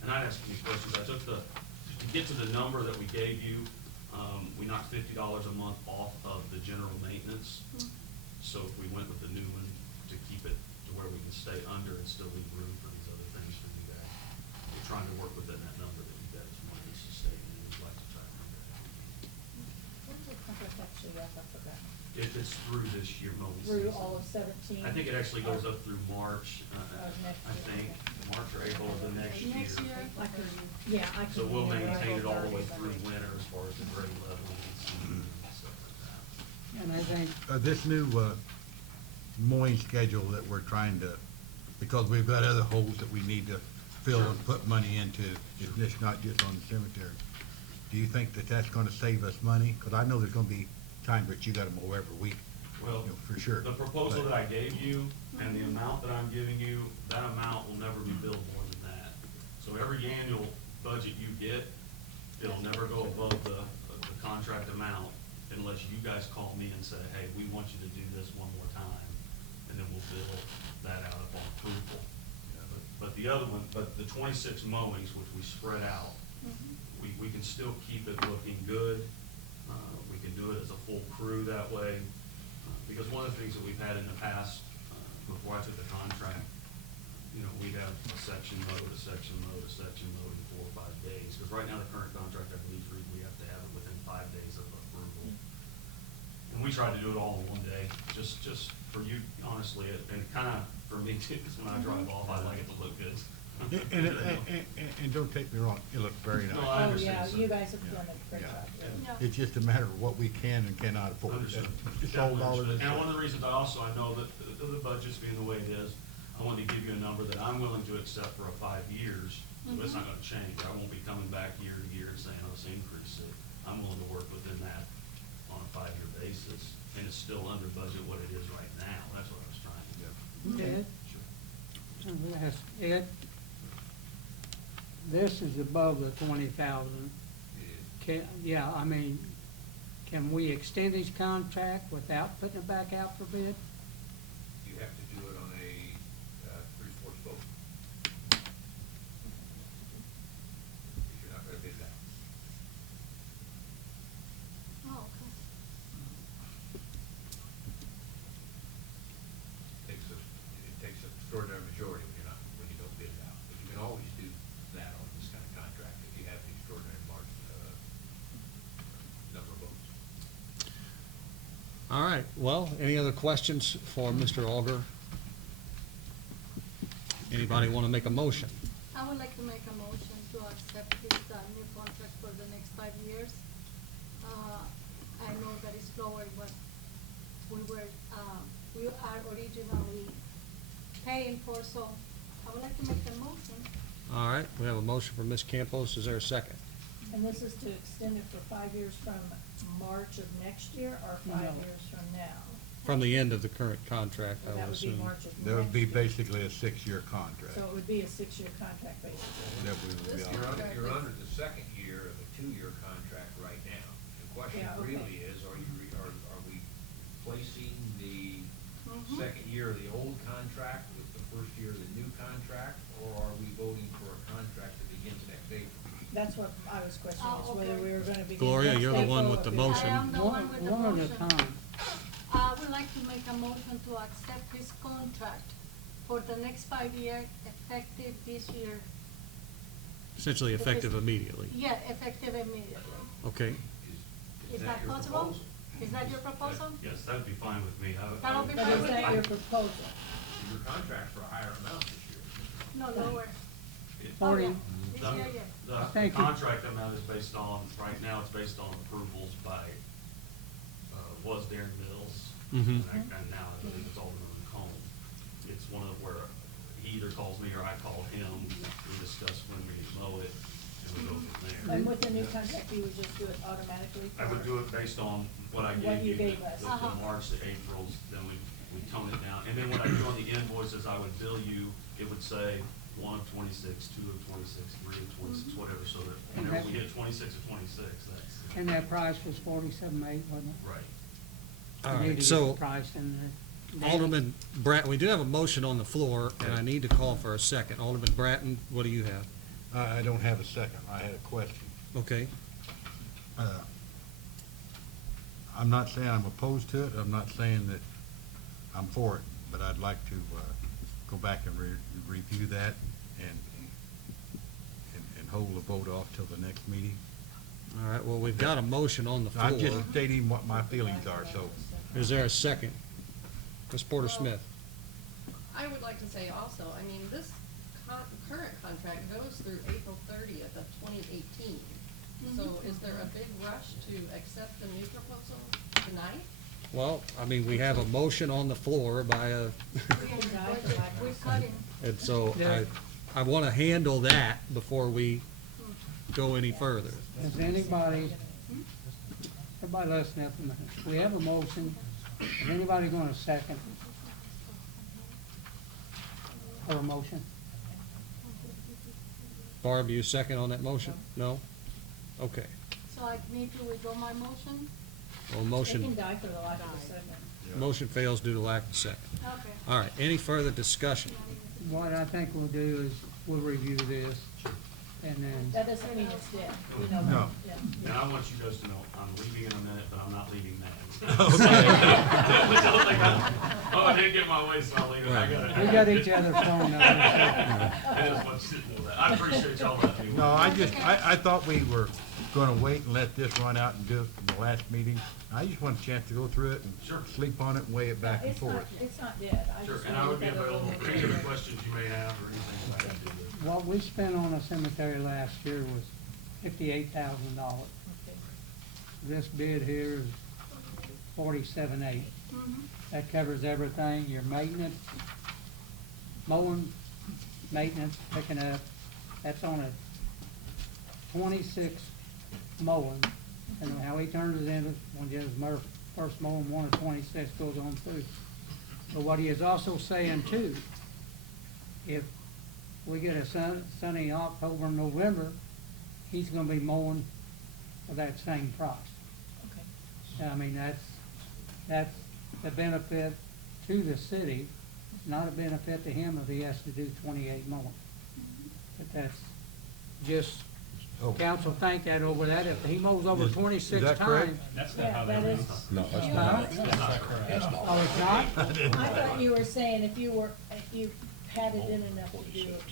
And I'd ask any questions. I took to get to the number that we gave you, we knocked $50 a month off of the general maintenance. So if we went with the new one to keep it to where we can stay under and still leave room for these other things for you guys, we're trying to work within that number that you guys want to sustain, and we'd like to try to bring that down. When's the contract actually up? I forgot. It's through this year, mowing Through season. all of 17? I think it actually goes up through March, next I year, think, okay. March or April of the next year. Next year? I could, yeah, I could. So we'll remember. maintain it all the way I through remember. winter as far as the grade level and stuff like that. And I think, This new mowing schedule that we're trying to, because we've got other holes that we need to fill and put money into, it's just not just on the cemetery. Do you think that that's gonna save us money? Because I know there's gonna be times that you gotta mow every week, Well, for sure. the proposal But- that I gave you and the amount that I'm giving you, that amount will never be billed more than that. So every annual budget you get, it'll never go above the contract amount unless you guys call me and say, hey, we want you to do this one more time, and then we'll bill that out upon approval. But the other one, but the 26 mowings, which we spread out, we can still keep it looking good. We can do it as a full crew that way. Because one of the things that we've had in the past, before I took the contract, you know, we'd have a section mowed, a section mowed, a section mowed in 4 or 5 days. Because right now, the current contract, I believe, reads we have to have it within 5 days of approval. And we tried to do it all in one day, just for you, honestly, and kind of for me too, because when I drive off, I like it to look good. And don't take me wrong, it looks very nice. No, I Oh, yeah, understand, so- you guys have done a great Yeah. job. Yeah. It's just a matter of what we can and cannot afford. Understood. It's all dollars. Definitely understood. And one of the reasons I know that the budget's being the way it is, I wanted to give you a number that I'm willing to accept for 5 years. So it's not gonna change. I won't be coming back year to year and saying, oh, let's increase it. I'm willing to work within that on a 5-year basis, and it's still under budget what it is right now. That's what I was trying to do. Ed, Sure. yes, Ed, this is above the 20,000. Yeah, I mean, can we extend his contract without putting it back out for bid? You have to do it on a 3/4 vote. If you're not gonna bid that. Oh, okay. It takes an extraordinary majority when you don't bid it out. But you can always do that on this kind of contract if you have the extraordinary margin, number of votes. All right, well, any other questions for Mr. Auger? Anybody want to make a motion? I would like to make a motion to accept this new contract for the next 5 years. I know that it's lower what we are originally paying for, so I would like to make the motion. All right, we have a motion from Ms. Campos. Is there a second? And this is to extend it for 5 years from March of next year or 5 No. years from now? From the end of the current contract, I That would would be assume. March of next That would be year. basically a 6-year contract. So it would be a 6-year contract basically. That we would be This on. contract You're is- under the second year of a 2-year contract right now. The question Yeah, okay. really is, are we replacing the Mhm. second year of the old contract with the first year of the new contract? Or are we voting for a contract that begins next April? That's that's what I was questioning, Oh, is whether okay. we were gonna be. Gloria, you're the one with the motion. I am the one with the One motion. at a time. I would like to make a motion to accept his contract for the next 5 years, effective this year. Essentially effective immediately. Yeah, effective immediately. Okay. Is that your possible? proposal? Is that your proposal? Yes, that'd be fine with me. That'll be But fine is with that me. your proposal? Your contract's for a higher amount this year. No, lower. It- Oh, yeah. 40. This The, year, yeah. the Thank you. contract amount is based on, right now, it's based on approvals by, was Darren Mills. Mhm. And now I believe it's Alderman McComb. It's one of where he either calls me or I call him, we discuss when we mow it, and we go from there. And with the new contract, you would just do it automatically? I would do it based on what I What you gave you, gave us. the March, the Aprils, then we tone it down. And then what I do on the invoices, I would bill you, it would say 1 of 26, 2 of 26, 3 of 26, whatever, so that whenever we hit 26 of 26, that's. And that price was 47.8, wasn't it? Right. All We need right, to get so the price in there. Alderman Bratton, we do have a motion on the floor, and I need to call for a second. Alderman Bratton, what do you have? I don't have a second. I had a question. Okay. I'm not saying I'm opposed to it. I'm not saying that I'm for it, but I'd like to go back and review that and hold the vote off till the next meeting. All right, well, we've got a motion on the I'm just floor. stating what my feelings are, so. Is there a second? Ms. Porter Smith? I would like to say also, I mean, this current contract goes through April 30th of 2018. So is there a big rush to accept the new proposal tonight? Well, I mean, we have a motion on the floor by a, We're cutting. and so Yeah. I want to handle that before we go any further. Does anybody, everybody listen up a minute. We have a motion. Is anybody gonna second her motion? Barb, you second on that motion? No? Okay. So I need to withdraw my motion? Well, It can motion, die for the lack of a second. motion fails due to lack of second. Okay. All right, any further discussion? What I think we'll do is we'll review this and then, That doesn't mean it's dead, you know. No. Yeah. And I want you guys to know, I'm leaving in a minute, but I'm not leaving mad. Oh, I didn't get my way, so I'm leaving. I gotta. we got each other's phone numbers. I just want you to know that. I appreciate y'all letting me. No, I thought we were gonna wait and let this run out and do it in the last meeting. I just want a chance to go through it Sure. and sleep on it and weigh it back and It's not, forth. it's not dead. I Sure, just and I would be wanted to have a available little for more any other time. questions you may have or anything that I can do with. What we spent on a cemetery last year was $58,000. Okay. This bid here is 47.8. That covers everything, your maintenance, mowing, maintenance, picking up. That's on a 26 mowing. And how he turns it in, when he does first mowing, 1 of 26 goes on through. But what he is also saying too, if we get a sunny October, November, he's gonna be mowing for that same price. Okay. I mean, that's the benefit to the city, not a benefit to him if he has to do 28 mowing. But that's just, Oh. council think that over that, if he mows over Is 26 that correct? times. That's not Yeah, how that that is. reads. No, that's Huh? not. That's not correct. Oh, it's not? I thought you were saying if you had it in enough to do it.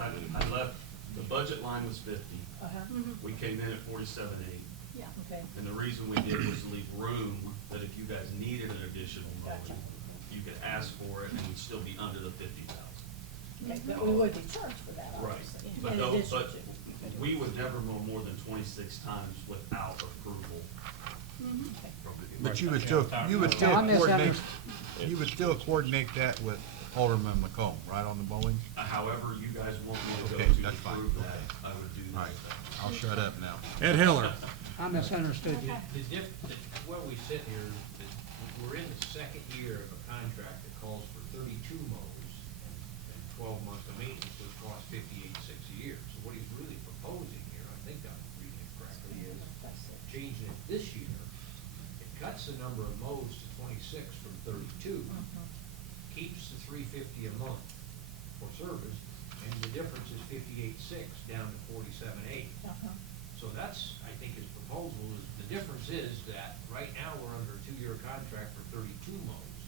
I left, the budget line was 50. Uh-huh, We came in at 47.8. Yeah. okay. And the reason we did was to leave room that if you guys needed an additional Gotcha. mowing, you could ask for it and we'd still be under the 50,000. Okay, but we would be charged for that, Right. obviously. But in no, addition but to. we would never mow more than 26 times without approval. But you would still Yeah, I coordinate, you would still coordinate that with Alderman McComb, right, on the mowing? However you guys want me to go Okay, to that's fine. approve that, I would do All that. right, I'll shut up now. Ed Hiller? I misunderstood you. Where we sit here, we're in the second year of a contract that calls for 32 mowers and 12 months of maintenance, which costs $58,600 a year. So what he's really proposing here, I think I'm reading it correctly, is changing it this year. It cuts the number of mows to 26 from 32, keeps the $350 a month for service, and the difference is 58.6 down to 47.8. Uh-huh. So that's, I think his proposal is, the difference is that right now we're under a 2-year contract for 32 mows,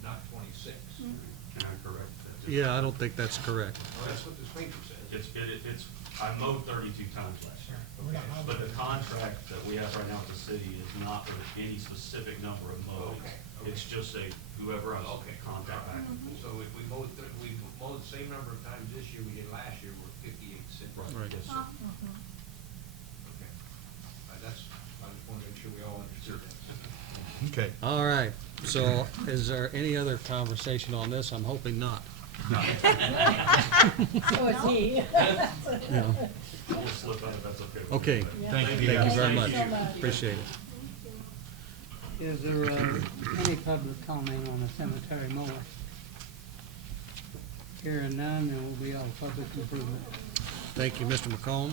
not 26. Can I correct that? Yeah, I don't think that's correct. Well, that's what this paper says. It's, I mowed 32 times last year. We're not Okay, but the contract that we have right now with the city is not for any specific number of mows. Okay. It's just whoever has Okay. contact back. So if we mowed the same number of times this year we did last year, we're 58.6. Right. Yes, sir. Okay. That's, I just want to make sure we all understood that. Okay. All right, so is there any other conversation on this? I'm hoping not. So is he. No. We'll slip out if that's okay. with Okay, you. Thank you. thank you very Thank much. you. Appreciate it. Is there, any public comment on the cemetery mower? Hearing none, there will be all public improvement. Thank you, Mr. McComb.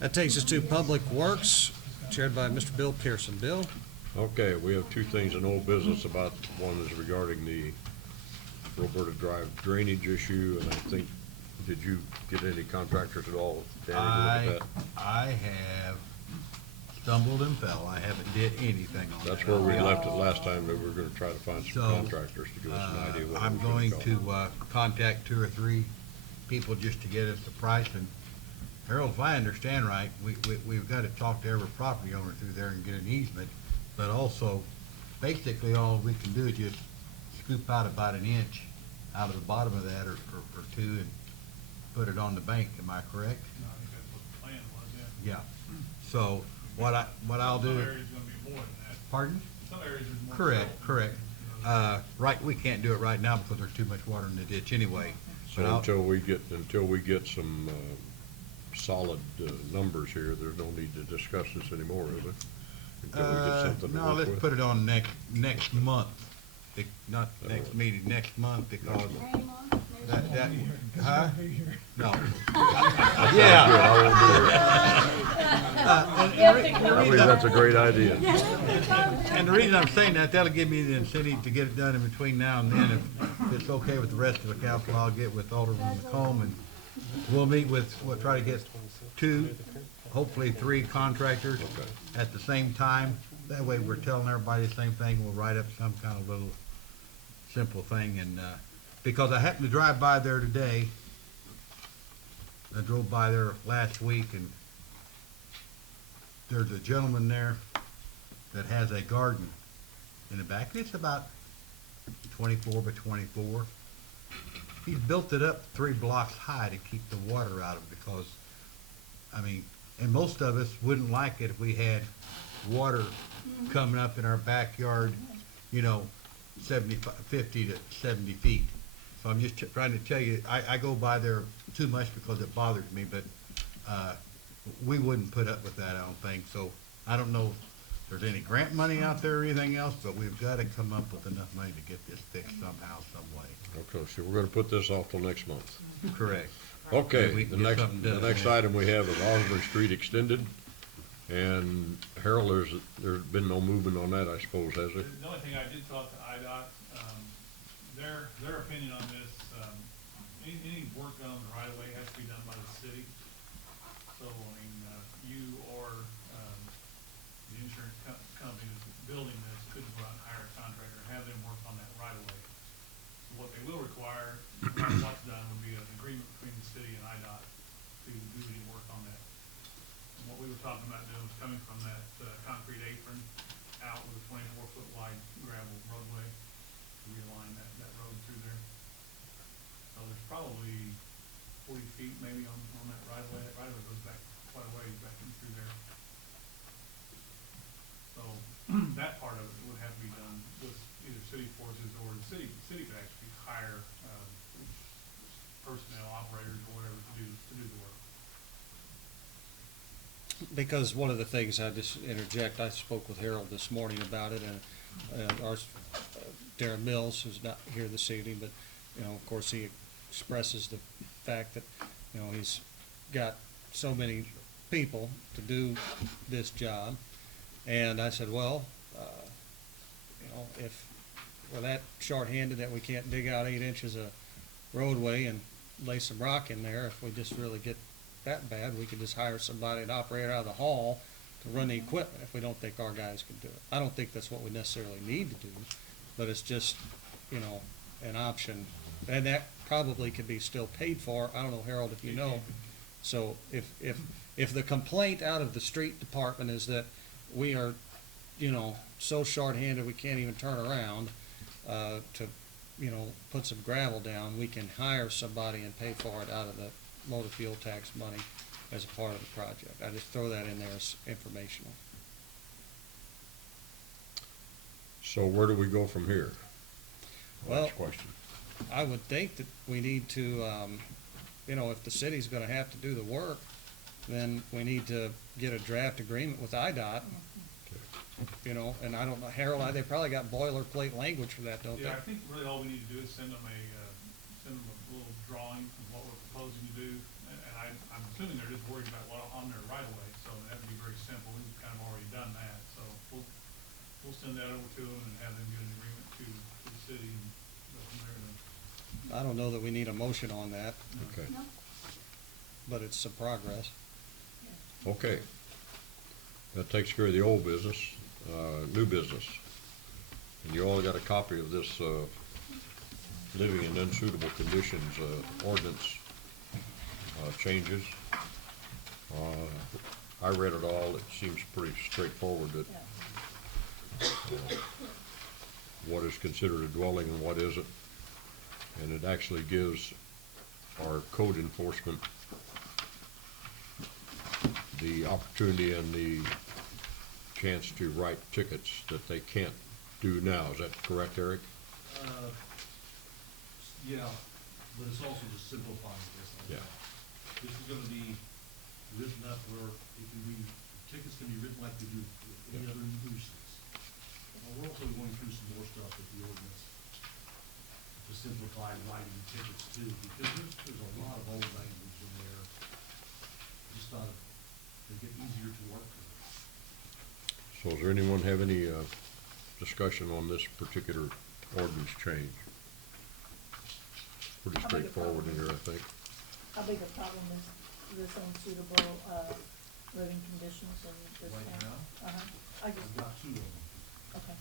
That takes us to Public Works, chaired by Mr. Bill Pearson. Bill? Okay, we have two things in old business about, one is regarding the Roberta Drive drainage issue, and I think, did you get any contractors at all, Danny, to look at that? I have stumbled and fell. I haven't did anything on that. That's where we left it last time, that we were gonna try to find some So, contractors to give us an idea what I'm it was going gonna to, cost. contact 2 or 3 people just to get us the price, and Harold, if I understand right, we've gotta talk to every property owner through there and get an easement, but also, basically, all we can do is just scoop out about an inch out of the bottom of that, or 2, and put it on the bank, am I correct? No, I think that's what the plan was, yeah. Yeah, so, what I'll do. Some areas gonna be more than that. Pardon? Some areas there's more. Correct, silt. correct. Right, we can't do it right now because there's too much water in the ditch anyway. So But I'll- until we get some, solid, numbers here, there's no need to discuss this anymore, is it? Until we get something to No, work let's with? put it on next month, not next meeting, next month, because that, huh? No. I believe that's a great idea. And the reason I'm saying that, that'll give me the incentive to get it done in between now and then. If it's okay with the rest of the council, I'll get with Alderman McComb, and we'll we'll try to get 2, hopefully 3 contractors at the same time. That way we're telling everybody the same thing. We'll write up some kind of little simple thing, and, because I happened to drive by there today. I drove by there last week, and there's a gentleman there that has a garden in the back. It's about 24 by 24. He's built it up 3 blocks high to keep the water out of it, because, I mean, and most of us wouldn't like it if we had water coming up in our backyard, 50 to 70 feet. So I'm just trying to tell you, I go by there too much because it bothers me, but we wouldn't put up with that, I don't think. So I don't know if there's any grant money out there or anything else, but we've got to come up with enough money to get this fixed somehow, some way. Okay, so we're gonna put this off till next month. Correct. Okay, We can get something done. the next item we have is Osborne Street Extended, and Harold, there's been no movement on that, I suppose, has there? The only thing, I did talk to IDOT, their opinion on this, any work done on the right of way has to be done by the city. So, I mean, you or, the insurance company that's building this could go out and hire a contractor and have them work on that right of way. What they will require, no matter what's done, would be an agreement between the city and IDOT to do any work on that. And what we were talking about doing was coming from that, concrete apron out with a 24-foot wide gravel roadway to realign that road through there. So there's probably 40 feet maybe on that right of way. That right of way goes back quite a ways back in through there. So that part of it would have to be done with either city forces or the city could actually hire, personnel, operators, or whatever to do the work. Because one of the things, I just interject, I spoke with Harold this morning about it, and Darren Mills, who's not here this evening, but, of course, he expresses the fact that, he's got so many people to do this job. And I said, well, if we're that short-handed that we can't dig out 8 inches of roadway and lay some rock in there. If we just really get that bad, we could just hire somebody to operate out of the hall to run the equipment if we don't think our guys can do it. I don't think that's what we necessarily need to do, but it's just, you know, an option. And that probably could be still paid for. I don't know, Harold, if you know. So if the complaint out of the street department is that we are, you know, so short-handed we can't even turn around, to, you know, put some gravel down, we can hire somebody and pay for it out of the motor fuel tax money as a part of the project. I just throw that in there as informational. So where do we go from here? Well, Last question. I would think that we need to, you know, if the city's gonna have to do the work, then we need to get a draft agreement with IDOT. You know, and I don't know, Harold, they probably got boilerplate language for that, don't they? Yeah, I think really all we need to do is send them a little drawing of what we're proposing to do. And I'm assuming they're just worried about what on their right of way, so that'd be very simple. We've kind of already done that, so we'll send that over to them and have them get an agreement to the city and go from there. I don't know that we need a motion on that, Okay, but it's some progress. okay. That takes care of the old business, new business. And you all got a copy of this, living in unsuitable conditions, ordinance, changes. I read it all. It seems pretty straightforward that what is considered a dwelling and what isn't. And it actually gives our code enforcement the opportunity and the chance to write tickets that they can't do now. Is that correct, Eric? Yeah, but it's also just simplifying this. Yeah. This is gonna be written up where it can be, tickets can be written like they do any other nuisance. We're also going through some more stuff with the ordinance to simplify writing tickets too, because there's a lot of old language in there. Just thought it'd get easier to work with. So does anyone have any discussion on this particular ordinance change? Pretty straightforward in here, I think. How big a problem is this unsuitable, living conditions in this Right town? now? Uh-huh, I just, We've got 2 of them. okay.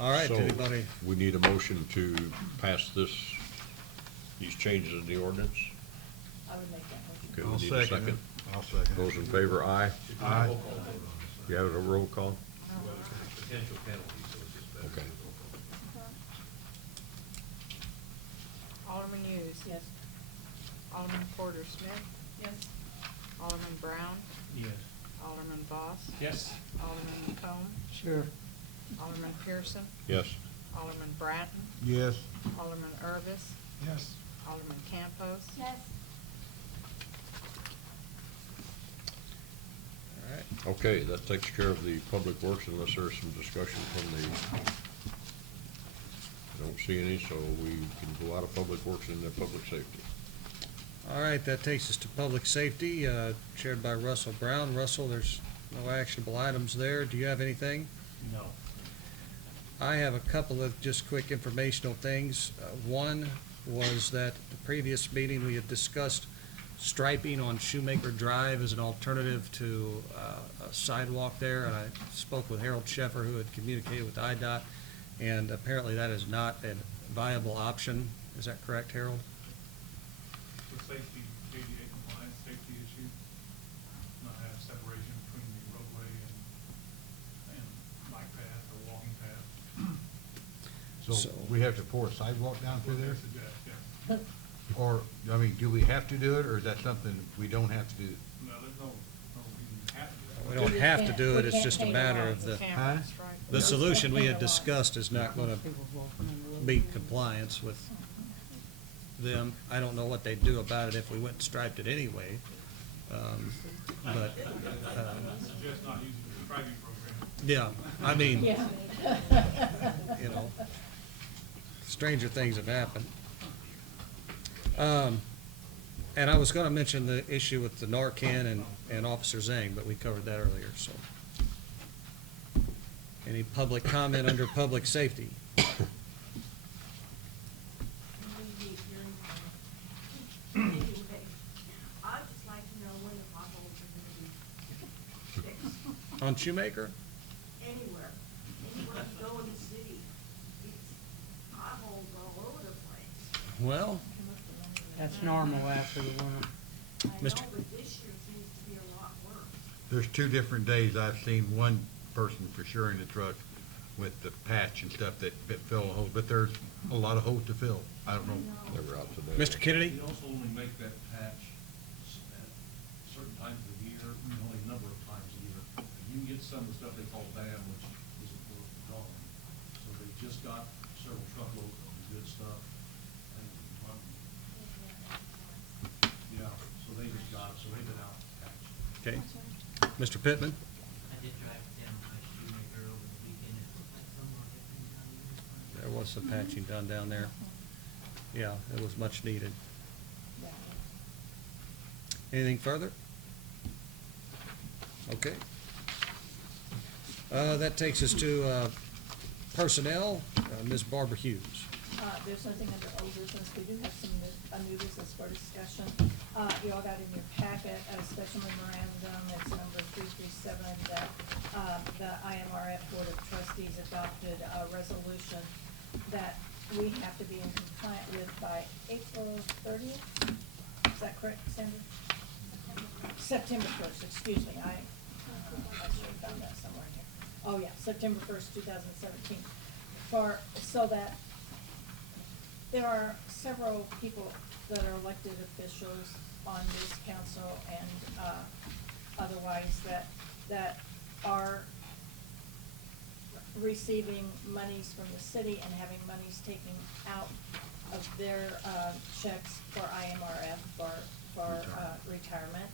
All right, So, anybody? we need a motion to pass these changes in the ordinance. I would make that motion. Okay, I'll we need a second second. it. I'll second. Those in favor, aye. Aye. You have a roll call? Potential penalties, so it's just better. Okay. Alderman Hughes. Yes. Alderman Porter Smith. Yes. Alderman Brown. Yes. Alderman Voss. Yes. Alderman Cone. Sure. Alderman Pearson. Yes. Alderman Bratton. Yes. Alderman Irvis. Yes. Alderman Campos. Yes. All right. Okay, that takes care of the public works unless there's some discussion from the, I don't see any, so we can go out of public works into public safety. All right, that takes us to public safety, chaired by Russell Brown. Russell, there's no actionable items there. Do you have anything? No. I have a couple of just quick informational things. One was that the previous meeting, we had discussed striping on Shoemaker Drive as an alternative to a sidewalk there, and I spoke with Harold Sheffer, who had communicated with IDOT, and apparently that is not a viable option. Is that correct, Harold? It's a safety, ADA compliance, safety issue, not have separation between the roadway and bike path or walking path. So we have to pour a sidewalk down through there? Suggest, yeah. Or, I mean, do we have to do it, or is that something we don't have to do? No, there's no reason to have to do it. We don't have to do it, it's just a matter of the, Huh? the solution we had discussed is not gonna meet compliance with them. I don't know what they'd do about it if we went and striped it anyway. But, Suggest not using the striping program. yeah, I mean, Yeah. you know, stranger things have happened. And I was gonna mention the issue with the Narcan and Officer Zhang, but we covered that earlier, so. Any public comment under public safety? On Shoemaker? anywhere. Anywhere you go in the city, it's potholes all over the place. Well, That's normal after the winter. I know, Mr. but this year seems to be a lot worse. There's two different days I've seen one person for sure in the truck with the patch and stuff that fill holes, but there's a lot of holes to fill. I don't know. They were out today. Mr. Kennedy? We also only make that patch at certain times of the year, only a number of times a year. You can get some of the stuff they call BAM, which isn't worth a dollar. So they just got several truckloads of good stuff. And, yeah, so they just got it, so they've been out patching. Okay. Mr. Pittman? I did drive down my Shoemaker over the weekend, it looked like someone had been down there. There was some patching done down there. Yeah, it was much needed. Anything further? Okay. That takes us to personnel, Ms. Barbara Hughes. There's nothing under old business. We do have some new business for discussion. You all got in your packet a special memorandum, it's number 337, that the IMRF Board of Trustees adopted a resolution that we have to be in compliant with by April 30th. Is that correct, Sandra? September 1st, excuse me. I should have found that somewhere in here. Oh, yeah, September 1st, 2017. So that there are several people that are elected officials on this council and otherwise that are receiving monies from the city and having monies taken out of their checks for IMRF for retirement.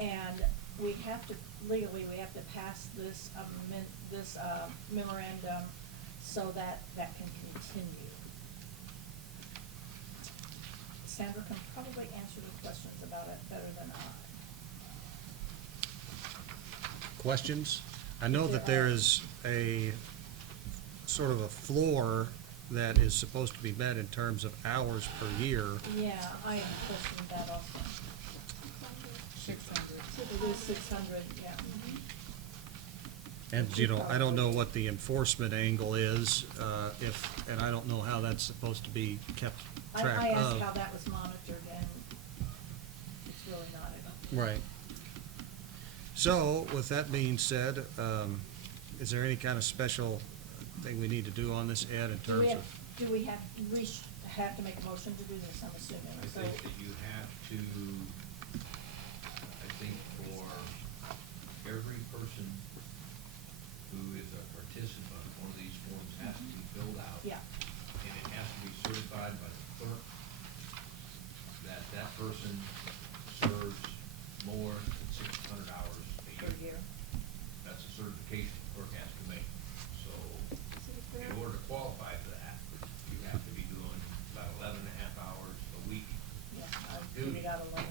And we have to, legally, we have to pass this memorandum so that can continue. Sandra can probably answer the questions about it better than I. Questions? I know that there is a sort of a floor that is supposed to be met in terms of hours per year. Yeah, I questioned that also. 600. It is 600, yeah. And, you know, I don't know what the enforcement angle is, and I don't know how that's supposed to be kept track of. I asked how that was monitored, and it's really not at all. Right. So, with that being said, is there any kind of special thing we need to do on this, Ed, in terms of? Do we have to make a motion to do this, I'm assuming? I So- think that you have to, I think for every person who is a participant, one of these forms has to be filled out. Yeah. And it has to be certified by the clerk that that person serves more than 600 hours a year. Per year. That's a certification the clerk has to make. So in order to qualify for that, you have to be doing about 11 and a half hours a week. Yeah, I Duty. figured out a lot.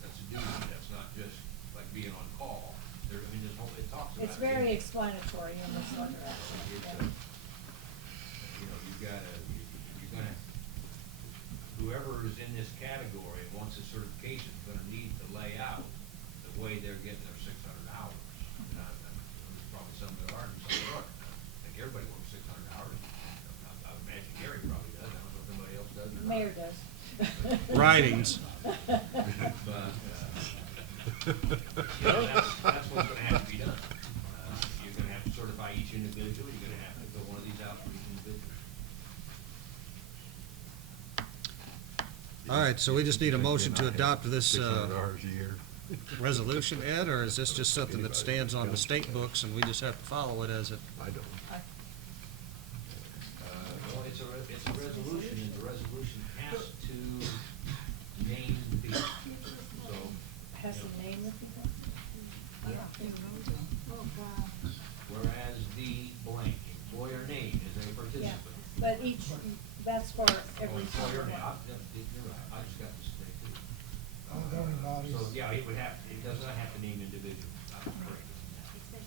That's a duty, that's not just like being on call. There, I mean, there's whole, it talks about. It's very explanatory in this letter, actually, It's yeah. you know, you're gonna, whoever is in this category and wants a certification is gonna need to lay out the way they're getting their 600 hours. And there's probably some that aren't, some that aren't. I think everybody works 600 hours. I would imagine Gary probably does, I don't know if anybody else does or not. Mayor does. Writings. But, you know, that's what's gonna have to be done. You're gonna have to certify each individual, you're gonna have to fill one of these out for each individual. All right, so we just need a motion to adopt this 600 hours a year. resolution, Ed, or is this just something that stands on the state books and we just have to follow it as it? I don't. Well, it's a resolution, and the resolution has to name the people, so. Has to name the people? Oh, God. Whereas the blank employer name is a Yeah, participant. but that's for every. Employer name, you're right, I just got this straight too. Governing bodies. So, yeah, it does not have to name individuals, that's correct.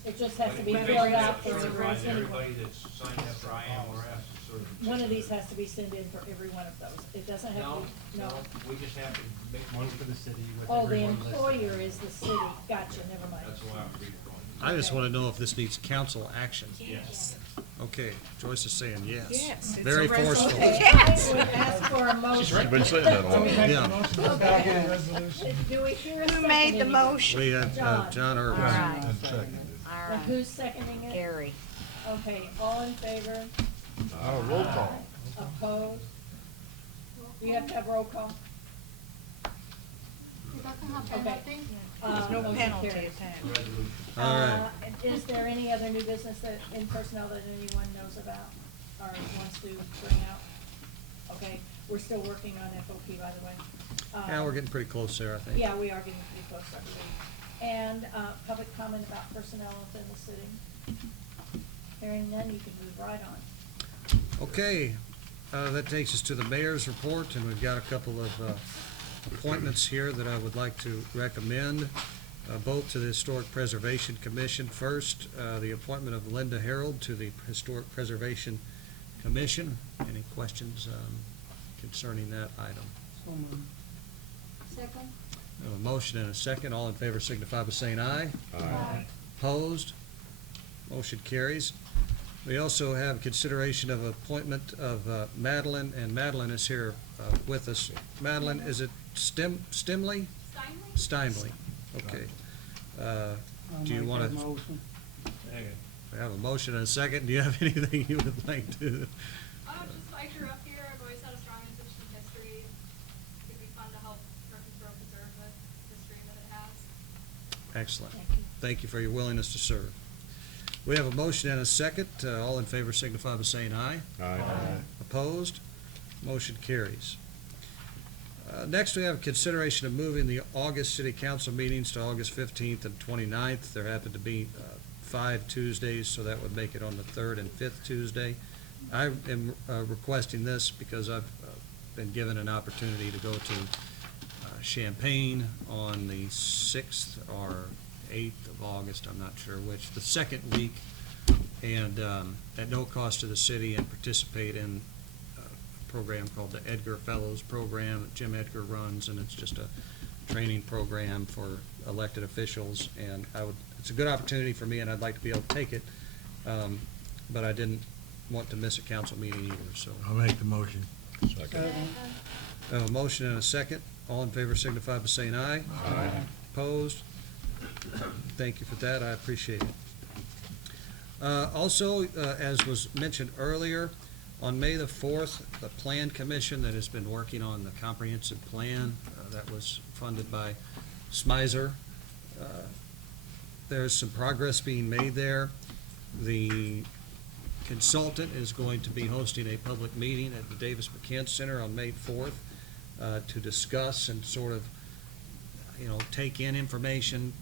It just has to be But filled basically out that for certifies every. everybody that's signed up for IMRS is sort of. One of these has to be sent in for every one of those. It doesn't have to be, No, we just have to make One for the city with Oh, the everyone listed. employer is the city. Gotcha, never mind. That's why I'm reading it wrong. I just wanna know if this needs council action. Yes. Okay, Joyce is saying yes. Yes, it's Very a forceful. resolution. I would ask for a motion. She's been saying that all So we along. make Yeah. the motion to adopt the resolution. Do we hear a Who second? made the anybody? motion? We have, John Irvin. All right. And seconded. All Now, right. who's seconding it? Gary. Okay, all in favor? Roll call. Opposed? We have to have roll call? It doesn't have Okay. penalty? There's no Motion penalty carries. attached. All right. Is there any other new business that, in personnel that anyone knows about or wants to bring out? Okay, we're still working on FOP, by the way. Yeah, we're getting pretty close there, I think. Yeah, we are getting pretty close, I believe. And, public comment about personnel within the city. Hearing none, you can move right on. Okay, that takes us to the mayor's report, and we've got a couple of appointments here that I would like to recommend, both to the Historic Preservation Commission. First, the appointment of Linda Harold to the Historic Preservation Commission. Any questions concerning that item? So moved. Second? We have a motion and a second. All in favor signify by saying aye. Aye. Opposed? Motion carries. We also have consideration of appointment of Madeline, and Madeline is here with us. Madeline, is it Stimley? Steinley, okay. I'll Do you make want that to, motion. Second. we have a motion and a second. Do you have anything you would like to? I grew up here. I've always had a strong interest in history. It'd be fun to help Murfreesboro preserve the history that it has. Excellent. Thank you for your willingness to serve. We have a motion and a second. All in favor signify by saying aye. Aye. Opposed? Motion carries. Next, we have consideration of moving the August city council meetings to August 15th and 29th. There happen to be 5 Tuesdays, so that would make it on the 3rd and 5th Tuesday. I am requesting this because I've been given an opportunity to go to Champaign on the 6th or 8th of August, I'm not sure which, the second week, and at no cost to the city, and participate in a program called the Edgar Fellows Program that Jim Edgar runs, and it's just a training program for elected officials, and it's a good opportunity for me, and I'd like to be able to take it, but I didn't want to miss a council meeting either, so. I'll make the motion. Second. I have a motion and a second. All in favor signify by saying aye. Aye. Opposed? Thank you for that, I appreciate it. Also, as was mentioned earlier, on May the 4th, the Plan Commission that has been working on the comprehensive plan that was funded by Smizer, there's some progress being made there. The consultant is going to be hosting a public meeting at the Davis McKent Center on May 4th to discuss and sort of, take in information,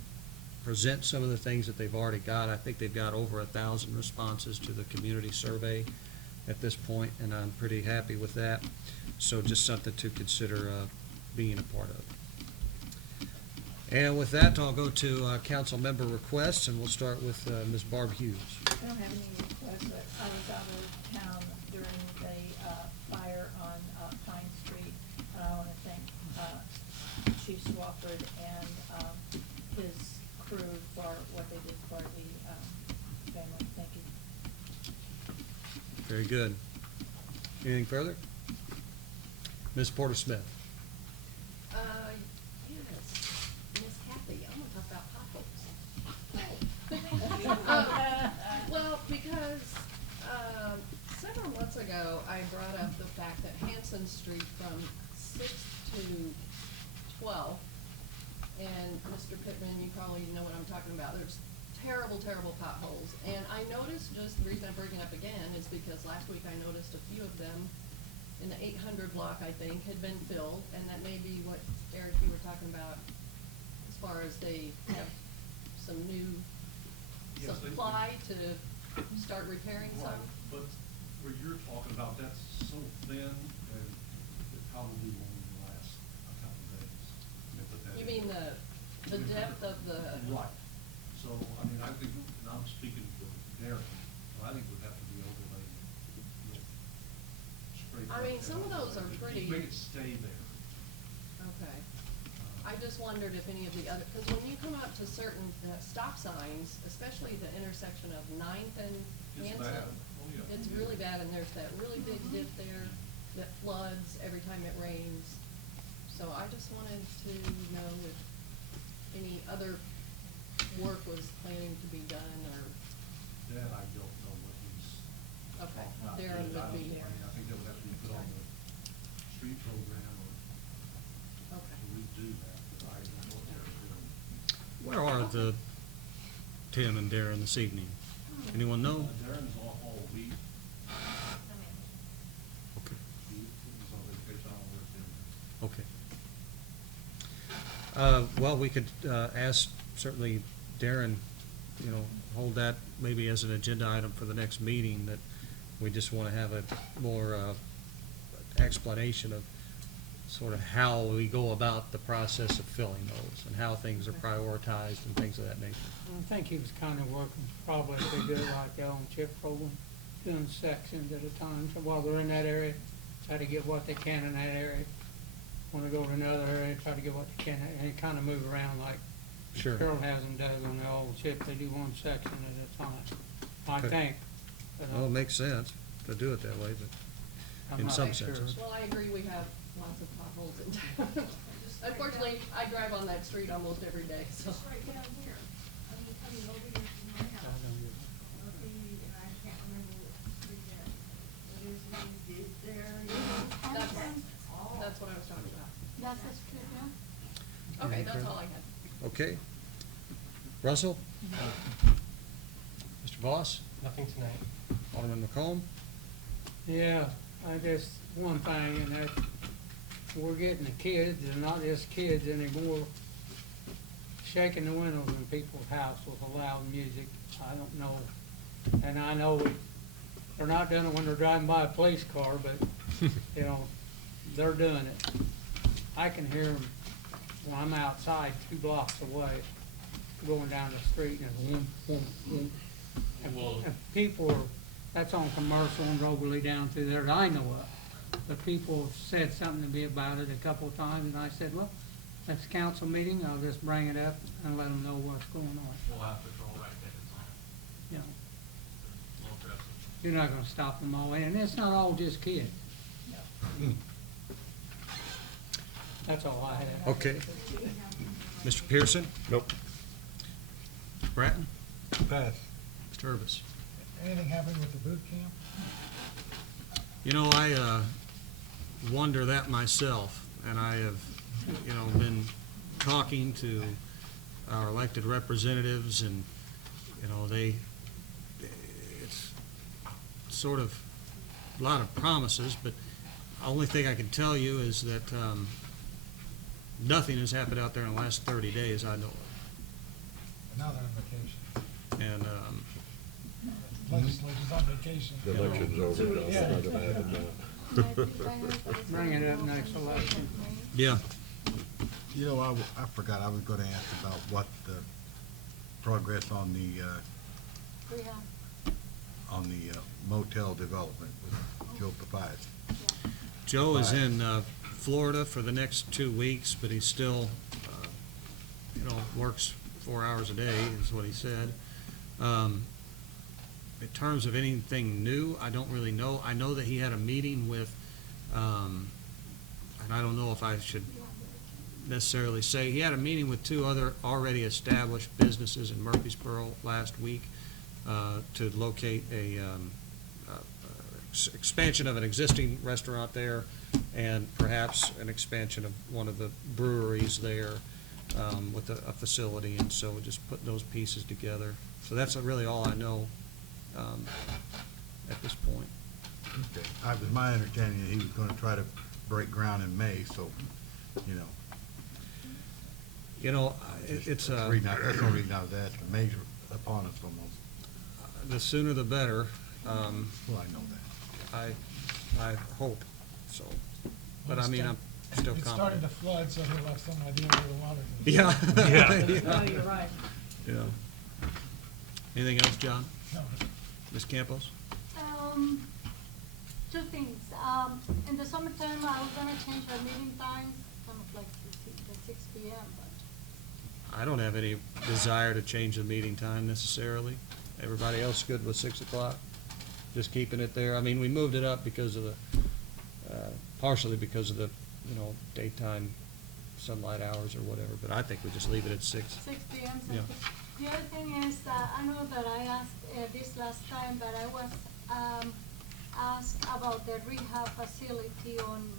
present some of the things that they've already got. I think they've got over 1,000 responses to the community survey at this point, and I'm pretty happy with that. So just something to consider being a part of. And with that, I'll go to council member requests, and we'll start with Ms. Barb Hughes. I don't have any requests, but I was out of town during the fire on Pine Street, and I want to thank Chief Swafford and his crew for what they did for the family. Thank you. Very good. Anything further? Ms. Porter Smith. Yes, Miss Kathy, I'm gonna talk about potholes. Well, because, several months ago, I brought up the fact that Hanson Street from 6th to 12th, and Mr. Pittman, you probably know what I'm talking about, there's terrible, terrible potholes. And I noticed, just the reason I'm bringing it up again is because last week I noticed a few of them in the 800 block, I think, had been filled, and that may be what, Eric, you were talking about, as far as they have some new Yes, they- supply to start repairing some. Right, but where you're talking about, that's so thin, and it probably won't even last a couple of days. Let me put that You in. mean the depth of the? Right, so, I mean, I think, and I'm speaking for Darren, but I think we'd have to be overlaid with spray. I mean, some of those are pretty. Make it stay there. Okay. I just wondered if any of the other, because when you come up to certain stop signs, especially the intersection of Ninth and It's Hanson, bad. Oh, yeah. it's really bad, and there's that really big dip there that floods every time it rains. So I just wanted to know if any other work was planning to be done, or, That I don't know what he's. okay, not Darren yet. I would be don't- I mean, I think that would have to be put on the street program or okay. redo that, but I don't know what they're doing. Where are the Tim and Darren this evening? Anyone know? Darren's off all week. Okay. He was on vacation, I don't know where it's been. Okay. Well, we could ask certainly Darren, you know, hold that maybe as an agenda item for the next meeting, that we just want to have a more explanation of sort of how we go about the process of filling those and how things are prioritized and things of that nature. I think he was kind of working, probably if they do it like that on chip program, doing sections at a time. So while they're in that area, try to get what they can in that area. When they go to another area, try to get what they can, and kind of move around like Sure. Carol has them does on the old chip. They do one section at a time, I Okay. think. But, Well, it makes sense to do it that way, but I'm in not some sure. senses. Well, I agree, we have lots of potholes in town. Unfortunately, I drive on that street almost every day, so. Just right down here, I mean, coming over here from my house, okay, and I can't remember what street that, but there's one did there, you know. That's what I was talking about. That's the street, yeah? Okay, Any that's further? all I had. Okay. Russell? Mr. Voss? Nothing tonight. Alderman McComb? Yeah, I just, one thing, and that, we're getting the kids, and not just kids anymore, shaking the windows in people's house with loud music. I don't know, and I know they're not doing it when they're driving by a police car, but, you know, they're doing it. I can hear them when I'm outside 2 blocks away, going down the street, and it's whoom, whoom, whoom. And people are, that's on commercial and Roverly down through there that I know of. But people have said something to me about it a couple of times, and I said, well, that's a council meeting, I'll just bring it up and let them know what's going on. We'll have to throw back tickets on it. You know, We'll address it. you're not gonna stop them all, and it's not all just kids. That's all I have. Okay. Mr. Pearson? Nope. Mr. Bratton? Pass. Mr. Urban? Anything happening with the boot camp? You know, I wonder that myself, and I have, you know, been talking to our elected representatives, and, you know, it's sort of a lot of promises, but the only thing I can tell you is that nothing has happened out there in the last 30 days I know of. Now they're on vacation. And, Legislature's on vacation. The election's over, so it's Yeah. not gonna happen now. Bring it up next election. yeah, You know, I forgot, I was gonna ask about what the progress on the, We have, motel development with Joe Papias. Joe is in Florida for the next 2 weeks, but he still, you know, works 4 hours a day, is what he said. In terms of anything new, I don't really know. I know that he had a meeting with, and I don't know if I should necessarily say, he had a meeting with 2 other already established businesses in Murfreesboro last week to locate a expansion of an existing restaurant there, and perhaps an expansion of one of the breweries there with a facility, and so just putting those pieces together. So that's really all I know at this point. Okay. It was my understanding that he was gonna try to break ground in May, so, you know. You know, it's That's the reason I was asking. May's upon us almost. the sooner the better. Well, I know that. I hope so, but I mean, I'm still It's starting confident. to flood, so he'll have some idea where the water is. Yeah. No, you're right. Yeah. Anything else, John? No, Ms. Campos? 2 things. In the summertime, I was gonna change our meeting times from like the 6 PM, but. I don't have any desire to change the meeting time necessarily. Everybody else good with 6 o'clock? Just keeping it there? I mean, we moved it up because of the, partially because of the, daytime sunlight hours or whatever, but I think we just leave it at 6. 6 PM. Yeah. The other thing is, I know that I asked this last time, but I was asked about the rehab facility on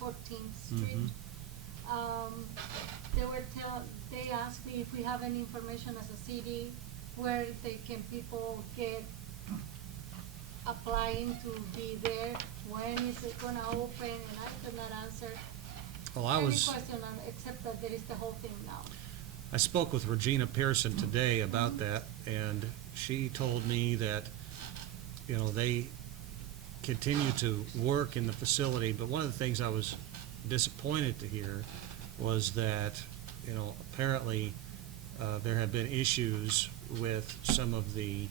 14th Street. They asked me if we have any information as a city where people get applying to be there. When is it gonna open? And I could not answer Well, any question except that there is the whole thing now. I spoke with Regina Pearson today about that, and she told me that, they continue to work in the facility, but one of the things I was disappointed to hear was that, apparently, there have been issues with some of the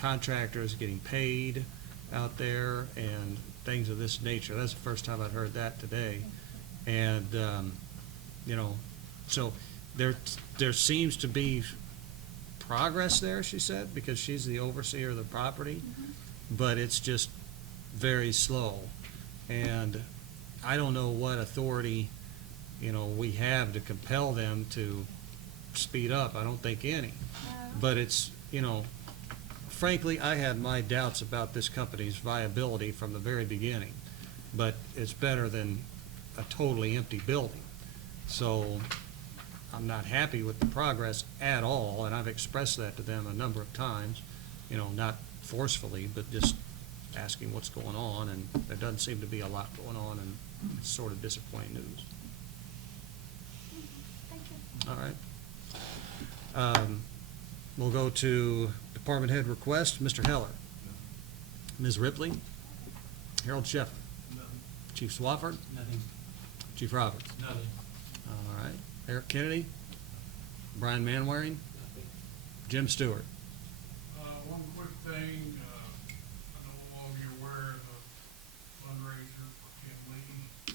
contractors getting paid out there and things of this nature. That's the first time I'd heard that today. And, so there seems to be progress there, she said, because she's the overseer of the property, but it's just very slow. And I don't know what authority, we have to compel them to speed up. I don't think any. But it's, frankly, I had my doubts about this company's viability from the very beginning, but it's better than a totally empty building. So I'm not happy with the progress at all, and I've expressed that to them a number of times, not forcefully, but just asking what's going on, and there doesn't seem to be a lot going on, and it's sort of disappointing news. Thank you. All right. We'll go to department head request, Mr. Heller. Ms. Ripley? Harold Sheffer? Chief Swafford? Nothing. Chief Roberts? Nothing. All right. Eric Kennedy? Brian Manwaring? Jim Stewart? One quick thing, I know all of you are aware of the fundraiser for Kim Lee.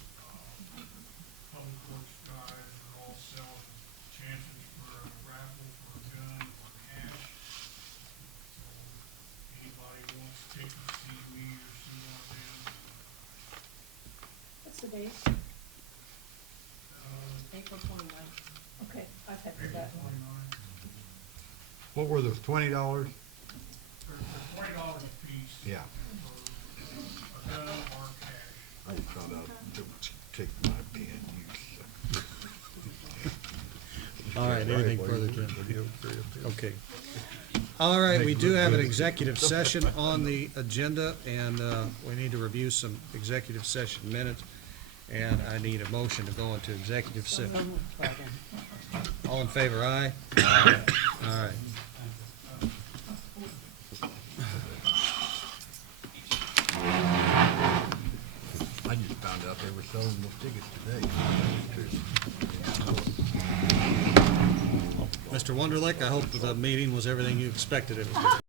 Public Works guys are all selling chances for a raffle for a gun or cash. So anybody wants tickets, see me or see one of them. What's the date? April 29th. Okay, I've had April that. 29th. What were those, $20? They're $20 a piece. Yeah. For a gun or cash. I just found out, don't take my pen, All right, anything further, Jim? Okay. All right, we do have an executive session on the agenda, and we need to review some executive session minutes, and I need a motion to go into executive session. All in favor, aye? Aye. All right. I just found out they were selling those tickets today. Mr. Wunderlich, I hope the meeting was everything you expected it to be.